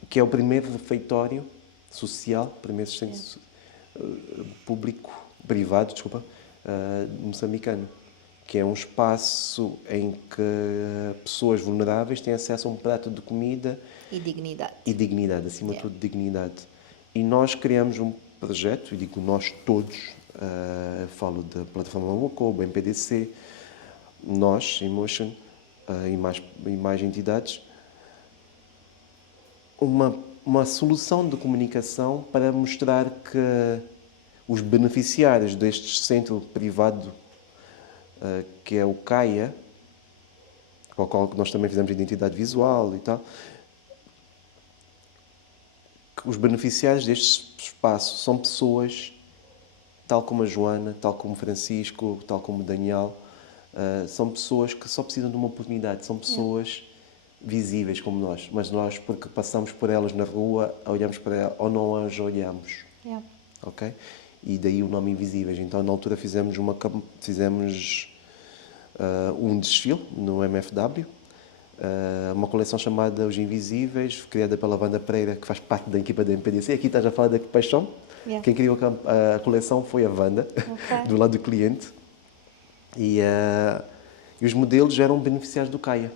que é o primeiro refeitório social, primeiro assistente privado, moçambicano, que é um espaço em que pessoas vulneráveis têm acesso a um prato de comida E dignidade. e dignidade, acima de tudo dignidade. E nós criamos um projeto, e digo nós todos, falo da plataforma Mocobo, MPDC, nós, Emotion, e mais entidades, uma solução de comunicação para mostrar que os beneficiários deste centro privado, que é o CAIA, com o qual nós também fizemos identidade visual e tal, que os beneficiários deste espaço são pessoas tal como a Joana, tal como o Francisco, tal como o Daniel, são pessoas que só precisam de uma oportunidade, são pessoas visíveis como nós, mas nós, porque passamos por elas na rua, olhamos para elas ou não as olhamos. Ok? E daí o nome Invisíveis. Então, na altura, fizemos um desfile no MFW, uma coleção chamada Os Invisíveis, criada pela Wanda Pereira, que faz parte da equipa da MPDC. Aqui estás a falar da Paixão. Quem criou a coleção foi a Wanda, do lado do cliente. E os modelos eram beneficiários do CAIA.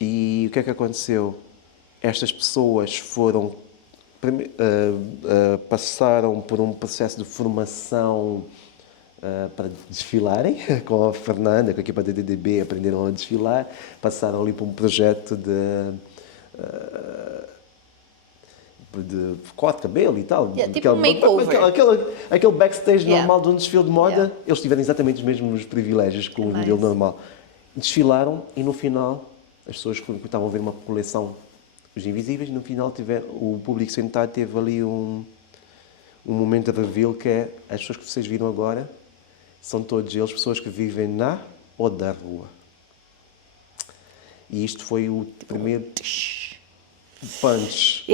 E o que é que aconteceu? Estas pessoas passaram por um processo de formação para desfilarem com a Fernanda, com a equipa da DDB, aprenderam a desfilar, passaram ali por um projeto de corte de cabelo e tal. Tipo um makeover. Aquele backstage normal de um desfile de moda, eles tiveram exatamente os mesmos privilégios que o modelo normal. Desfilaram e no final, as pessoas que estavam a ver uma coleção Os Invisíveis, no final o público sentado teve ali um momento de reveal, que é as pessoas que vocês viram agora são todos eles pessoas que vivem na ou da rua. E isto foi o primeiro punch.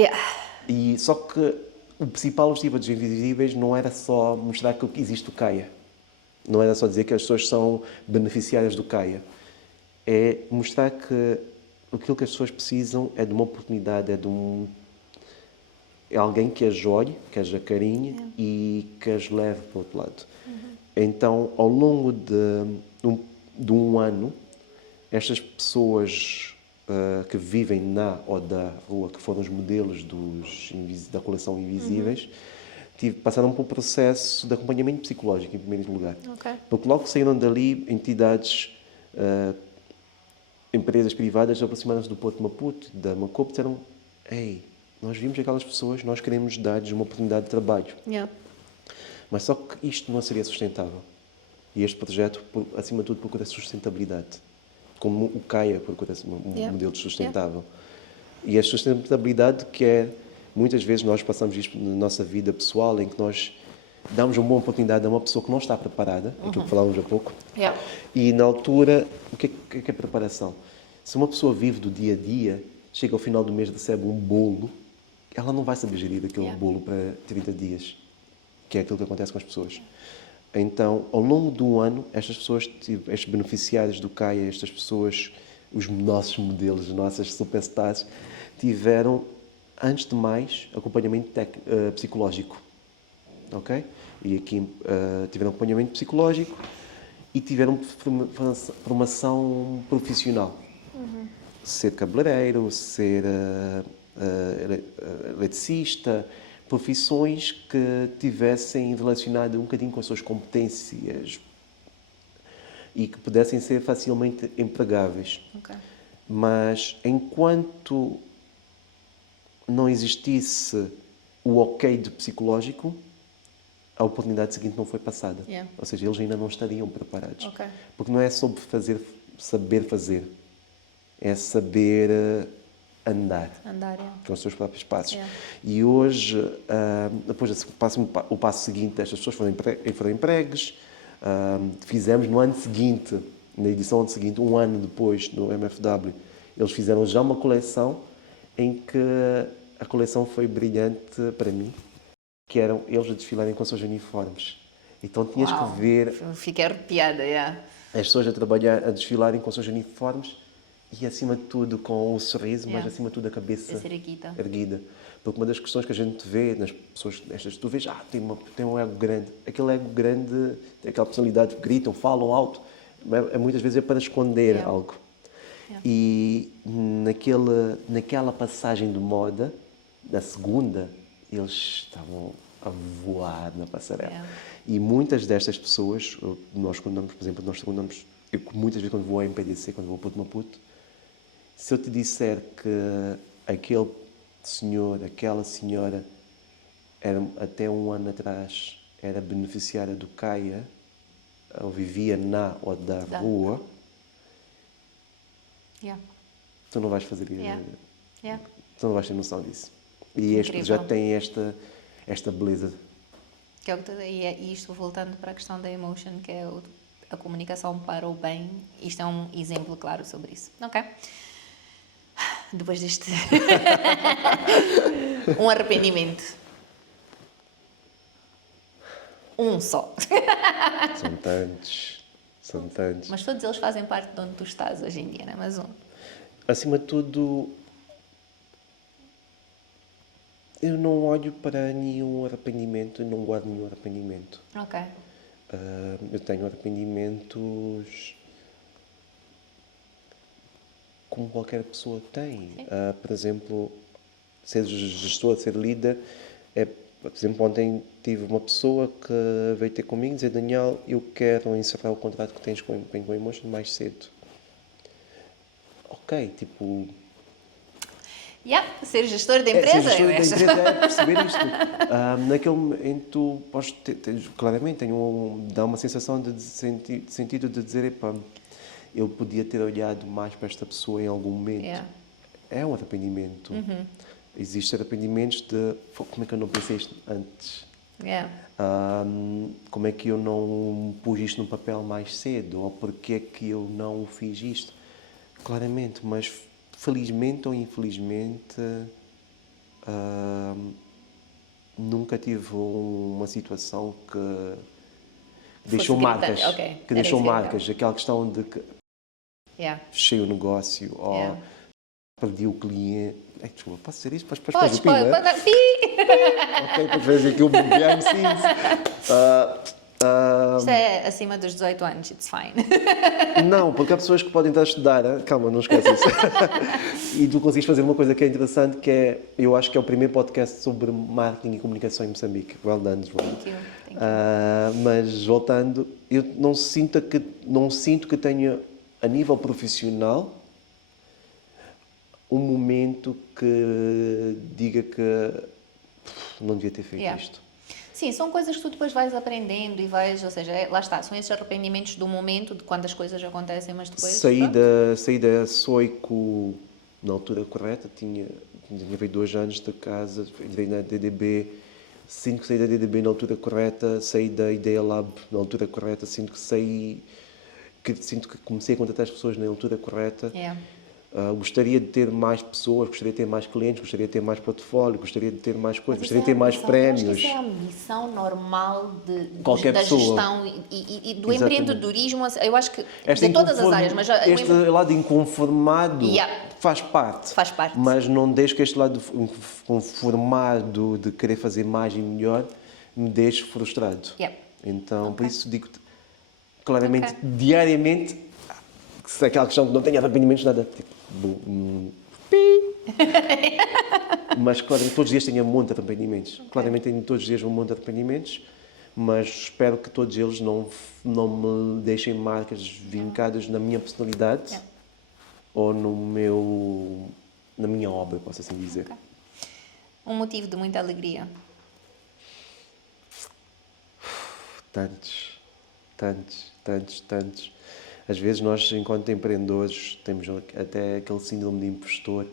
E só que o principal objetivo dos Invisíveis não era só mostrar que existe o CAIA. Não era só dizer que as pessoas são beneficiárias do CAIA. É mostrar que aquilo que as pessoas precisam é de uma oportunidade, é alguém que as olhe, que as acarinhe e que as leve para o outro lado. Então, ao longo de um ano, estas pessoas que vivem na ou da rua, que foram os modelos da coleção Invisíveis, passaram por um processo de acompanhamento psicológico, em primeiro lugar. Porque logo saíram dali entidades, empresas privadas, aproximaram-se do Porto de Maputo, da Macopo, disseram: ei, nós vimos aquelas pessoas, nós queremos dar-lhes uma oportunidade de trabalho. Mas só que isto não seria sustentável. E este projeto, acima de tudo, procura sustentabilidade. Como o CAIA procura um modelo sustentável. E a sustentabilidade que é, muitas vezes nós passamos isto na nossa vida pessoal, em que nós damos uma boa oportunidade a uma pessoa que não está preparada, aquilo que falávamos há pouco. E na altura, o que é preparação? Se uma pessoa vive do dia a dia, chega ao final do mês, recebe um bolo, ela não vai saber gerir aquele bolo para 30 dias, que é aquilo que acontece com as pessoas. Então, ao longo do ano, estas pessoas, estes beneficiários do CAIA, estas pessoas, os nossos modelos, as nossas superstars, tiveram, antes de mais, acompanhamento psicológico. Ok? E aqui tiveram acompanhamento psicológico e tiveram formação profissional. Ser cabeleireiro, ser eletricista, profissões que tivessem relacionado um bocadinho com as suas competências e que pudessem ser facilmente empregáveis. Mas enquanto não existisse o ok de psicológico, a oportunidade seguinte não foi passada. Ou seja, eles ainda não estariam preparados. Porque não é sobre saber fazer. É saber andar Andar, com os seus próprios passos. Yeah. E hoje, depois o passo seguinte destas pessoas foram empregues. Fizemos no ano seguinte, na edição seguinte, um ano depois, no MFW, eles fizeram já uma coleção em que a coleção foi brilhante para mim, que eram eles a desfilarem com os seus uniformes. Então tinhas Uau. que ver Fiquei arrepiada, yeah. as pessoas a trabalhar, a desfilarem com os seus uniformes e, acima de tudo, com o sorriso, mas, Yeah. acima de tudo, a cabeça A ser erguida. erguida. Porque uma das questões que a gente vê nas pessoas, estas, tu vês, tem um ego grande. Aquele ego grande, tem aquela personalidade que gritam, falam alto, muitas vezes é para esconder Yeah. algo. Yeah. E naquela passagem de moda, da segunda, eles estavam a voar na passarela. Yeah. E muitas destas pessoas, nós quando andamos, por exemplo, eu muitas vezes quando vou ao MPDC, quando vou para Maputo, se eu te disser que aquele senhor, aquela senhora, até um ano atrás, era beneficiária do CAIA, ou vivia na ou da rua, Yeah. tu não vais fazer ideia. Yeah. Yeah. Tu não vais ter noção disso. E este Incrível. já tem esta beleza. Que é o que e isto voltando para a questão da emotion, que é a comunicação para o bem. Isto é um exemplo claro sobre isso. Ok? Depois deste... um arrependimento. Um só. São tantos. São tantos. Mas todos eles fazem parte de onde tu estás hoje em dia, não é? Mas um. Acima de tudo, eu não olho para nenhum arrependimento, eu não guardo nenhum arrependimento. Ok. Eu tenho arrependimentos como qualquer pessoa tem. Por exemplo, ser gestor, ser líder, por exemplo, ontem tive uma pessoa que veio ter comigo e dizer: Daniel, eu quero encerrar o contrato que tens com a Emotion mais cedo. Ok, tipo... Yeah, ser gestor da empresa. Ser gestor eu da acho. empresa é perceber isto. Naquele momento, claramente, dá uma sensação de sentido de dizer: epá, eu podia ter olhado mais para esta pessoa em algum momento. Yeah. É um arrependimento. Existem arrependimentos de como é que eu não pensei isto antes? Yeah. Como é que eu não pus isto no papel mais cedo? Ou porque é que eu não fiz isto? Claramente, mas felizmente ou infelizmente nunca tive uma situação que deixou marcas. Ok, Que era deixou isso que eu ia marcas. Aquela questão de que Yeah. fechei o negócio ou Yeah. perdi o cliente. Desculpa, posso dizer isto? Podes Pode, pôr o pi, não é? pi. Ok, para fazer aqui um behind the scenes. Isto é acima dos 18 anos, it's fine. Não, porque há pessoas que podem estar a estudar. Calma, não esquece isso. E tu consegues fazer uma coisa que é interessante, que é, eu acho que é o primeiro podcast sobre marketing e comunicação em Moçambique. Well done, João. Thank you. Mas voltando, eu não sinto que tenha, a nível profissional, um momento que diga que não devia ter feito Yeah. isto. Sim, são coisas que tu depois vais aprendendo e vais, ou seja, lá está, são esses arrependimentos do momento, de quando as coisas acontecem, mas depois... Saí da Soico na altura correta, tinha feito 2 anos de casa, entrei na DDB, sinto que saí da DDB na altura correta, saí da Ideia Lab na altura correta, sinto que comecei a contratar as pessoas na altura correta. Yeah. Gostaria de ter mais pessoas, gostaria de ter mais clientes, gostaria de ter mais portfólio, gostaria de ter mais coisas, Mas gostaria de ter mais eu prémios. acho que isso é a ambição normal Qualquer da pessoa. gestão e do Exatamente. empreendedorismo, eu acho que Esta de todas as áreas, mas este lado inconformado Yeah. faz parte. Faz parte. Mas não deixe que este lado inconformado de querer fazer mais e melhor me deixe frustrado. Yeah. Então, por Ok. isso digo-te claramente, Ok. diariamente, se é aquela questão que não tenho arrependimentos, nada. Tipo, mas, claro, todos os dias tenho um monte de arrependimentos. Claramente tenho todos os dias um monte de arrependimentos, mas espero que todos eles não me deixem marcas vincadas na minha personalidade Yeah. ou na minha obra, posso assim dizer. Ok. Um motivo de muita alegria. Tantos, tantos, tantos, tantos. Às vezes nós, enquanto empreendedores, temos até aquele síndrome de impostor.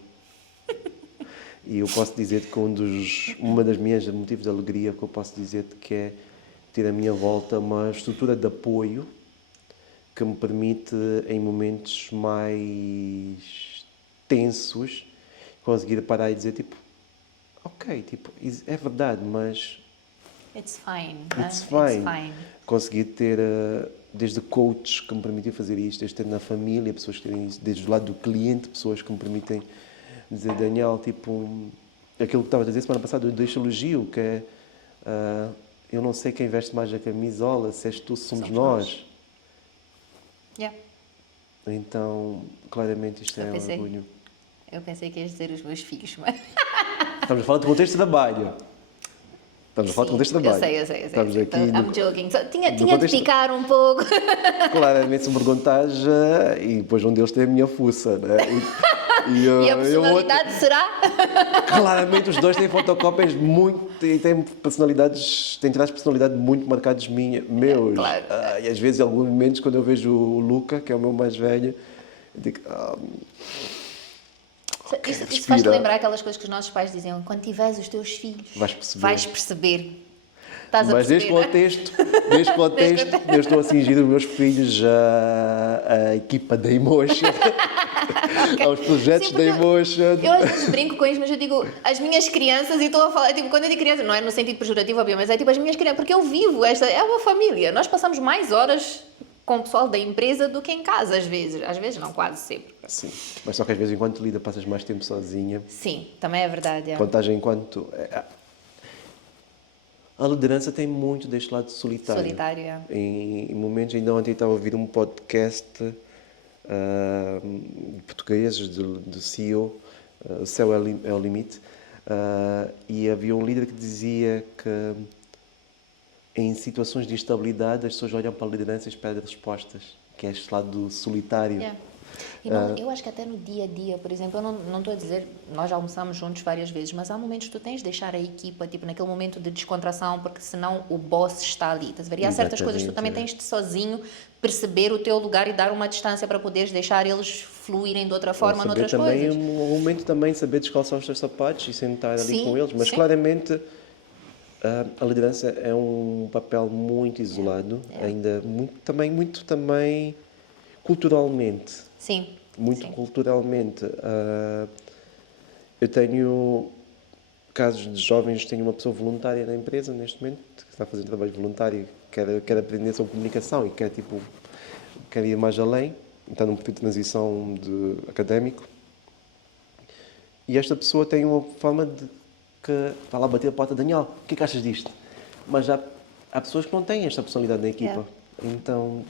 E eu posso dizer que uma das minhas motivos de alegria que eu posso dizer que é ter à minha volta uma estrutura de apoio que me permite, em momentos mais tensos, conseguir parar e dizer, tipo, ok, tipo, é verdade, mas It's fine. Né? it's fine. It's fine. Conseguir ter, desde coaches que me permitem fazer isto, desde ter na família, pessoas que têm isso, desde o lado do cliente, pessoas que me permitem dizer, Daniel, tipo, aquilo que estava a dizer semana passada, eu deixo elogio, que é, eu não sei quem veste mais a camisola, se és tu, se somos nós. Yeah. Então, claramente isto é um orgulho. Eu pensei que ias dizer os meus filhos, mas... Estamos a falar de contexto de trabalho. Estamos a falar de contexto de trabalho. Eu sei. Estamos aqui I'm joking. Tinha de contexto... picar um pouco. Claramente, se me perguntares, e depois um deles tem a minha fuça, né? E a personalidade será? Claramente, os dois têm fotocópias muito... E têm personalidades... Têm traços de personalidade muito marcados meus. Claro. E às vezes, em alguns momentos, quando eu vejo o Luca, que é o meu mais velho, eu digo... Isso faz-te lembrar aquelas coisas que os nossos pais diziam: quando tiveres os teus filhos, vais perceber. Estás a Mas perceber, neste contexto, eu estou a cingir os meus filhos à equipa da Emotion, okay. Aos projetos da Emotion. Eu às vezes brinco com isso, mas eu digo as minhas crianças, e estou a falar, tipo, quando eu digo criança, não é no sentido pejorativo, obviamente, mas é tipo as minhas crianças, porque eu vivo é uma família, nós passamos mais horas com o pessoal da empresa do que em casa, às vezes não, quase sempre. Sim, mas só que às vezes enquanto lida passas mais tempo sozinha. Sim, também é verdade. Enquanto a liderança tem muito deste lado solitário. Em momentos, ainda ontem estava a ouvir um podcast de portugueses, do CEO, O Céu é o Limite, e havia um líder que dizia que em situações de instabilidade as pessoas olham para a liderança e esperam respostas, que é este lado solitário. Yeah. E eu acho que até no dia a dia, por exemplo, eu não estou a dizer, nós já almoçamos juntos várias vezes, mas há momentos que tu tens de deixar a equipa, tipo, naquele momento de descontração, porque senão o boss está ali. Estás a ver? E há certas coisas que tu também tens de sozinho perceber o teu lugar e dar uma distância para poderes deixar eles fluírem de outra forma noutras também, coisas. Um momento também saber descalçar os teus sapatos e sentar ali com eles, mas claramente a liderança é um papel muito isolado, ainda muito também culturalmente. Sim. Culturalmente. Eu tenho casos de jovens, tenho uma pessoa voluntária na empresa neste momento, que está a fazer trabalho voluntário, quer aprender sobre comunicação e quer ir mais além, está num período de transição académico. E esta pessoa tem uma forma de que está lá a bater a porta, Daniel, o que é que achas disto? Mas há pessoas que não têm esta personalidade na equipa. Então...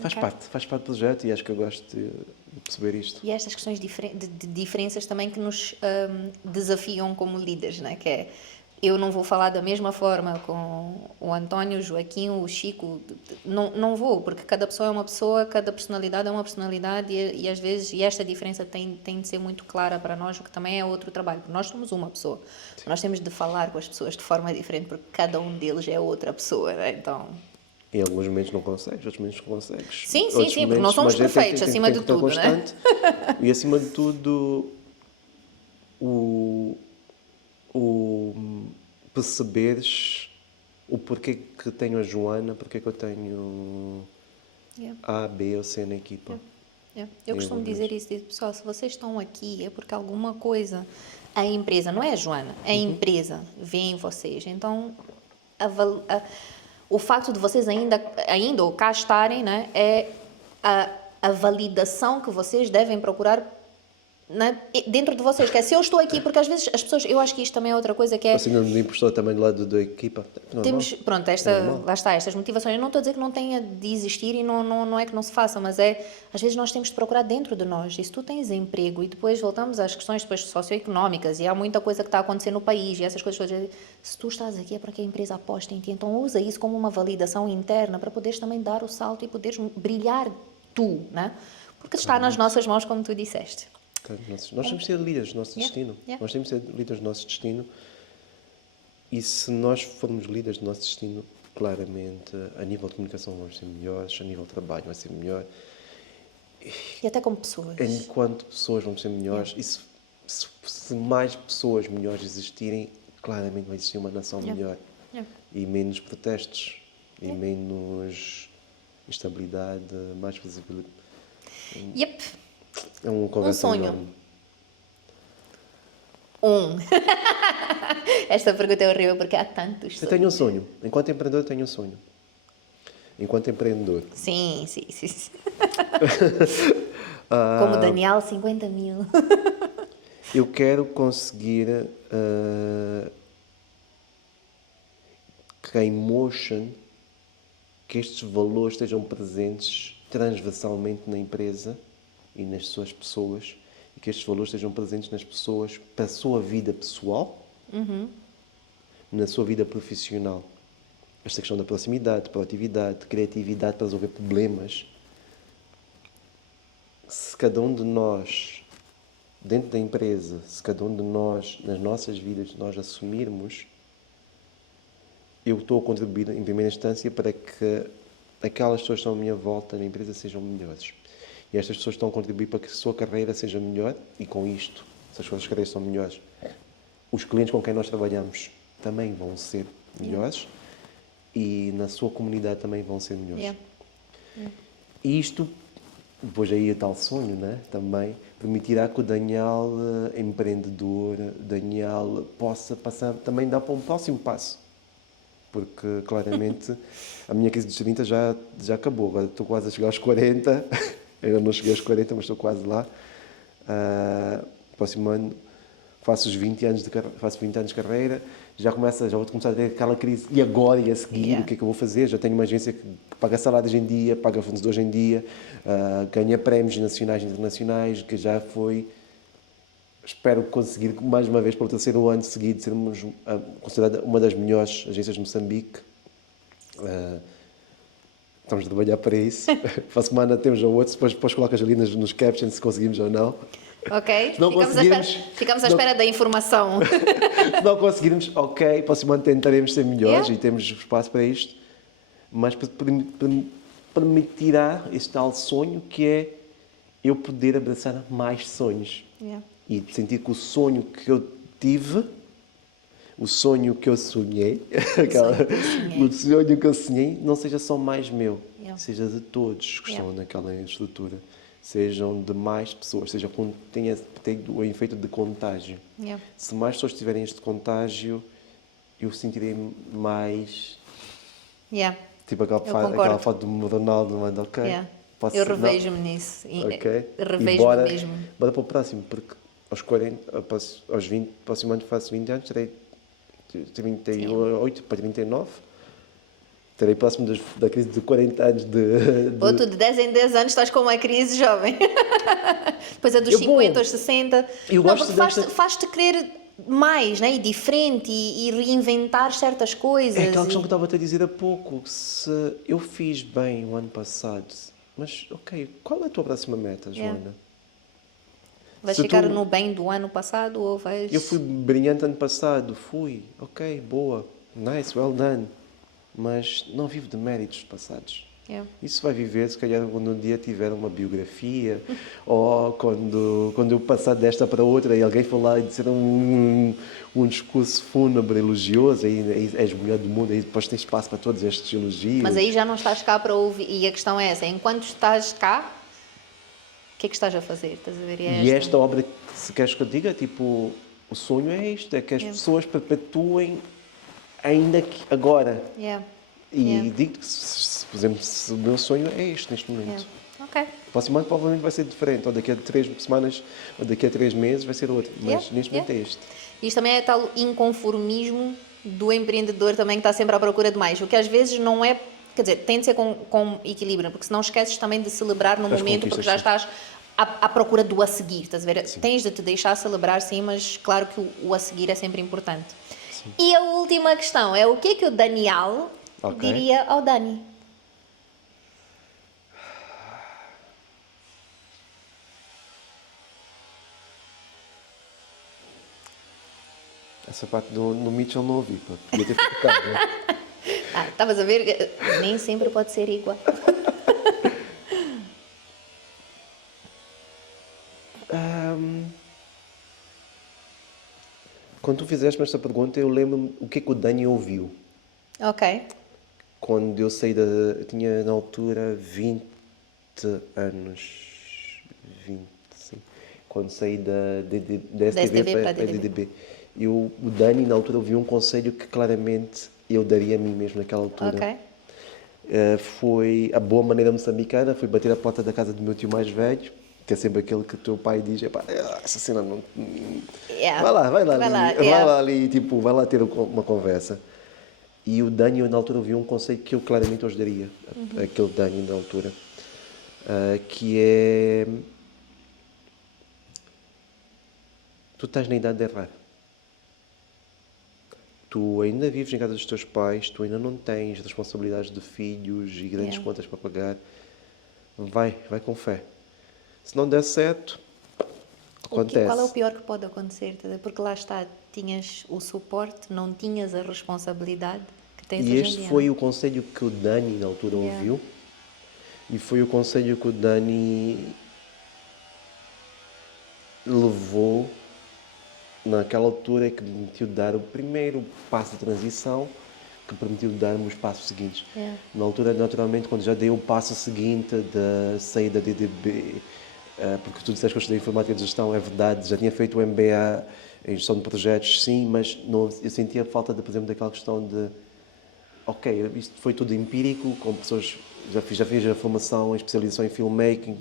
Faz parte do projeto e acho que eu gosto de perceber isto. E estas questões de diferenças também que nos desafiam como líderes, né? Que é, eu não vou falar da mesma forma com o António, o Joaquim, o Chico, não vou, porque cada pessoa é uma pessoa, cada personalidade é uma personalidade e às vezes esta diferença tem de ser muito clara para nós, o que também é outro trabalho, porque nós somos uma pessoa. Sim. Nós temos de falar com as pessoas de forma diferente, porque cada um deles é outra pessoa, né? Então... Em alguns momentos não consegues, outros momentos consegues. Sim, porque não somos perfeitos, acima de tudo, né? E acima de tudo, o perceberes o porquê que tenho a Joana, porquê que eu tenho A, B ou C na equipa. Eu costumo dizer isso, pessoal, se vocês estão aqui é porque alguma coisa, a empresa, não é a Joana, a empresa vê em vocês. Então, o facto de vocês ainda ou cá estarem, né, é a validação que vocês devem procurar, né, dentro de vocês, que é se eu estou aqui, porque às vezes as pessoas, eu acho que isto também é outra coisa que é... Assim, não me impostou também do lado da equipa. Temos, pronto, lá está, estas motivações. Eu não estou a dizer que não tenha de existir e não é que não se faça, mas às vezes nós temos de procurar dentro de nós. E se tu tens emprego e depois voltamos às questões depois socioeconómicas e há muita coisa que está a acontecer no país e essas coisas todas, se tu estás aqui é porque a empresa aposta em ti, então usa isso como uma validação interna para poderes também dar o salto e poderes brilhar tu, né? Porque está nas nossas mãos, como tu disseste. Nós temos de ser líderes do nosso destino. Nós temos de ser líderes do nosso destino. E se nós formos líderes do nosso destino, claramente, a nível de comunicação vamos ser melhores, a nível de trabalho vai ser melhor. E até como pessoas. Enquanto pessoas vamos ser melhores. se mais pessoas melhores existirem, claramente vai existir uma nação melhor. Yeah. E menos protestos, e menos instabilidade, mais visibilidade. Yep. É uma conversa sonho. enorme. Esta pergunta é horrível porque há tantos Eu sonhos. tenho um sonho. Enquanto empreendedor, eu tenho um sonho. Enquanto empreendedor. Sim, sim, sim. sim. Ah, Como Daniel, 50 mil. eu quero conseguir que em Motion que estes valores estejam presentes transversalmente na empresa e nas suas pessoas e que estes valores estejam presentes nas pessoas para a sua vida pessoal, na sua vida profissional. Esta questão da proximidade, proatividade, criatividade para resolver problemas. Se cada um de nós, dentro da empresa, se cada um de nós, nas nossas vidas, nós assumirmos, eu estou a contribuir, em primeira instância, para que aquelas pessoas que estão à minha volta na empresa sejam melhores. E estas pessoas estão a contribuir para que a sua carreira seja melhor e, com isto, se as suas carreiras são melhores, os clientes com quem nós trabalhamos também vão ser melhores e na sua comunidade também vão ser melhores. Yeah. E isto, depois aí o tal sonho, né? Também permitirá que o Daniel, empreendedor, Daniel, possa passar, também dar para um próximo passo. Porque, claramente, a minha crise dos 30 já acabou. Agora estou quase a chegar aos 40. Ainda não cheguei aos 40, mas estou quase lá. Próximo ano faço os 20 anos faço 20 anos de carreira. Já vou começar a ter aquela crise. E agora, e a seguir, o que é que eu vou fazer? Já tenho uma agência que paga salários em dia, paga fornecedores em dia, ganha prémios nacionais e internacionais, que já foi... Espero conseguir, mais uma vez, pelo terceiro ano seguido, sermos considerada uma das melhores agências de Moçambique. Estamos a trabalhar para isso. Para a semana temos a outro, depois colocas ali nos captions se conseguimos ou não. Ok? Se não Ficamos à espera da informação. Se não conseguirmos, ok, para a semana tentaremos ser melhores Yeah. e temos espaço para isto. Mas permitirá este tal sonho que é eu poder abraçar mais sonhos. Yeah. E sentir que o sonho que eu tive, o sonho que eu sonhei, o sonho que eu sonhei, não seja só mais meu, seja de todos que estão naquela estrutura, sejam de mais pessoas, tenha o efeito de contágio. Yeah. Se mais pessoas tiverem este contágio, eu sentirei mais... Yeah. Tipo aquela foto do Ronaldo, mano, ok? Yeah. Eu revejo-me nisso. Ok. Revejo-me mesmo. Bora para o próximo, porque aos 40, aos 20, próximo ano faço 20 anos, terei 38 para 39. Terei próximo da crise de 40 anos Ou tu de 10 em 10 anos estás com uma crise jovem. Depois a dos 50 aos 60. Eu não, gosto porque faz-te querer mais, né? E diferente e reinventar certas coisas. É aquela questão que eu estava a te dizer há pouco. Se eu fiz bem o ano passado, mas ok, qual é a tua próxima meta, Joana? Vais ficar no bem do ano passado ou vais... Eu fui brilhante ano passado, ok, boa, nice, well done. Mas não vivo de méritos passados. Yeah. Isso vai viver, se calhar, quando um dia tiver uma biografia ou quando eu passar desta para outra e alguém falar e dizer um discurso fúnebre, elogioso, aí és o melhor do mundo, aí depois tens espaço para todos estes elogios. Mas aí já não estás cá para ouvir. E a questão é essa, enquanto estás cá, o que é que estás a fazer? Estás a ver? E esta obra, se queres que eu diga, tipo, o sonho é isto, é que as pessoas perpetuem ainda que agora. Yeah. E digo que, por exemplo, o meu sonho é este neste momento. Ok. O próximo ano provavelmente vai ser diferente, ou daqui a 3 semanas, ou daqui a 3 meses vai ser outro, mas neste momento é este. Isto também é tal inconformismo do empreendedor também que está sempre à procura de mais, o que às vezes não é, quer dizer, tem de ser com equilíbrio, porque senão esqueces também de celebrar no momento, porque já estás à procura do a seguir, estás a ver? Sim. Tens de te deixar celebrar, sim, mas claro que o a seguir é sempre importante. Sim. E a última questão é o que é que o Daniel diria ao Dani? Essa parte no Mitchell não ouvi, podia ter ficado, né? Estavas a ver? Nem sempre pode ser igual. Quando tu fizeste esta pergunta, eu lembro-me o que é que o Dani ouviu. Ok. Quando eu saí da... Eu tinha, na altura, 20 anos. 20, sim. Quando saí da STV para a DDB. O Dani, na altura, ouviu um conselho que, claramente, eu daria a mim mesmo naquela altura. Ok. Foi a boa maneira moçambicana, fui bater a porta da casa do meu tio mais velho, que é sempre aquele que o teu pai diz, epá, essa cena não... Yeah. Vai Yeah. lá ali, tipo, vai lá ter uma conversa. E o Dani, na altura, ouviu um conceito que eu claramente ajudaria, aquele Dani na altura, que é... Tu estás na idade de errar. Tu ainda vives em casa dos teus pais, tu ainda não tens responsabilidades de filhos e grandes contas para pagar. Vai com fé. Se não der certo, acontece. Qual é o pior que pode acontecer? Porque lá está, tinhas o suporte, não tinhas a responsabilidade que tens E hoje em este dia. foi o conselho que o Dani, na altura, ouviu. E foi o conselho que o Dani levou naquela altura que me permitiu dar o primeiro passo de transição, que permitiu dar-me os passos seguintes. Na altura, naturalmente, quando já dei o passo seguinte da saída da DDB, porque tu disseste que eu estudei Informática de Gestão, é verdade, já tinha feito o MBA em Gestão de Projetos, sim, mas não, eu sentia falta, por exemplo, daquela questão de ok, isto foi tudo empírico, com pessoas, já fiz a formação, a especialização em filmmaking,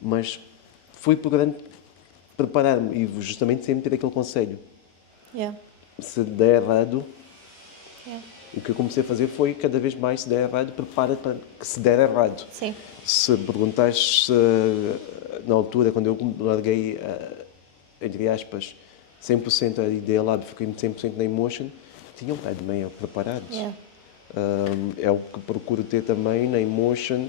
mas fui procurando preparar-me e justamente sempre ter aquele conselho. Se der errado, o que eu comecei a fazer foi cada vez mais, se der errado, prepara-te para que se der errado. Sim. Se perguntaste na altura, quando eu larguei, entre aspas, 100% a Ideia Lab, fiquei 100% na Emotion, tinha um pé de meia preparados. É o que procuro ter também na Emotion,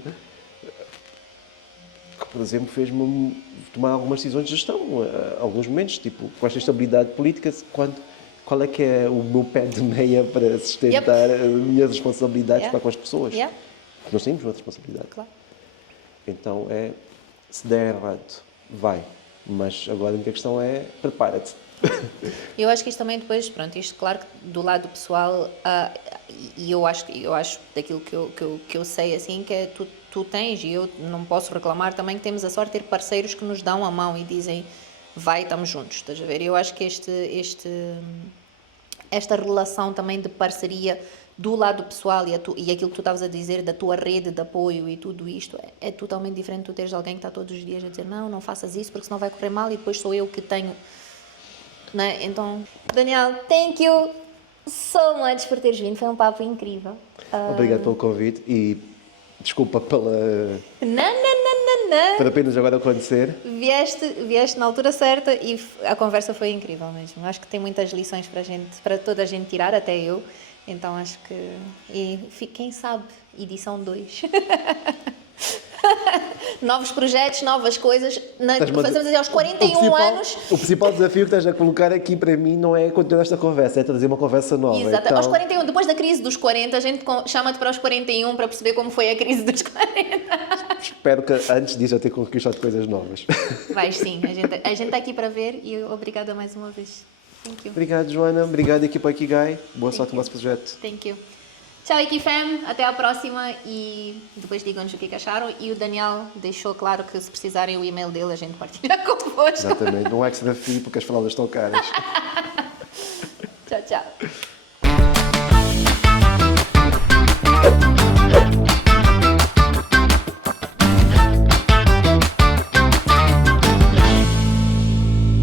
que, por exemplo, fez-me tomar algumas decisões de gestão, alguns momentos, tipo, com esta estabilidade política, qual é que é o meu pé de meia para sustentar as minhas responsabilidades para com as pessoas? Porque nós temos uma responsabilidade. Claro. Então, se der errado, vai. Mas agora a única questão é, prepara-te. Eu acho que isto também depois, pronto, isto claro que do lado pessoal, e eu acho daquilo que eu sei, assim, que é tu tens, e eu não posso reclamar também, que temos a sorte de ter parceiros que nos dão a mão e dizem, vai, estamos juntos, estás a ver? Eu acho que esta relação também de parceria do lado pessoal e aquilo que tu estavas a dizer da tua rede de apoio e tudo isto é totalmente diferente de tu teres alguém que está todos os dias a dizer não faças isso porque senão vai correr mal e depois sou eu que tenho, não é? Então, Daniel, thank you so much por teres vindo, foi um papo incrível. Obrigado pelo convite e desculpa pela... Não. Para apenas agora acontecer. Vieste na altura certa e a conversa foi incrível mesmo. Acho que tem muitas lições para toda a gente tirar, até eu. Então acho que... E quem sabe, edição 2. Novos projetos, novas coisas. Fazemos assim aos 41 anos. O principal desafio que estás a colocar aqui para mim não é continuar esta conversa, é trazer uma conversa nova. Exato. Então... Aos 41, depois da crise dos 40, a gente chama-te para os 41 para perceber como foi a crise dos 40. Espero que antes disso eu tenha conquistado coisas novas. Vais sim, a gente está aqui para ver e obrigada mais uma vez. Thank you. Obrigado, Joana. Obrigado, equipa Ikigai. Boa sorte no nosso projeto. Thank you. Tchau, Ikifam. Até à próxima e depois digam-nos o que acharam. E o Daniel deixou claro que se precisarem o e-mail dele, a gente partilha convosco. Exatamente. Não é extra fee porque as fraldas estão caras. Tchau.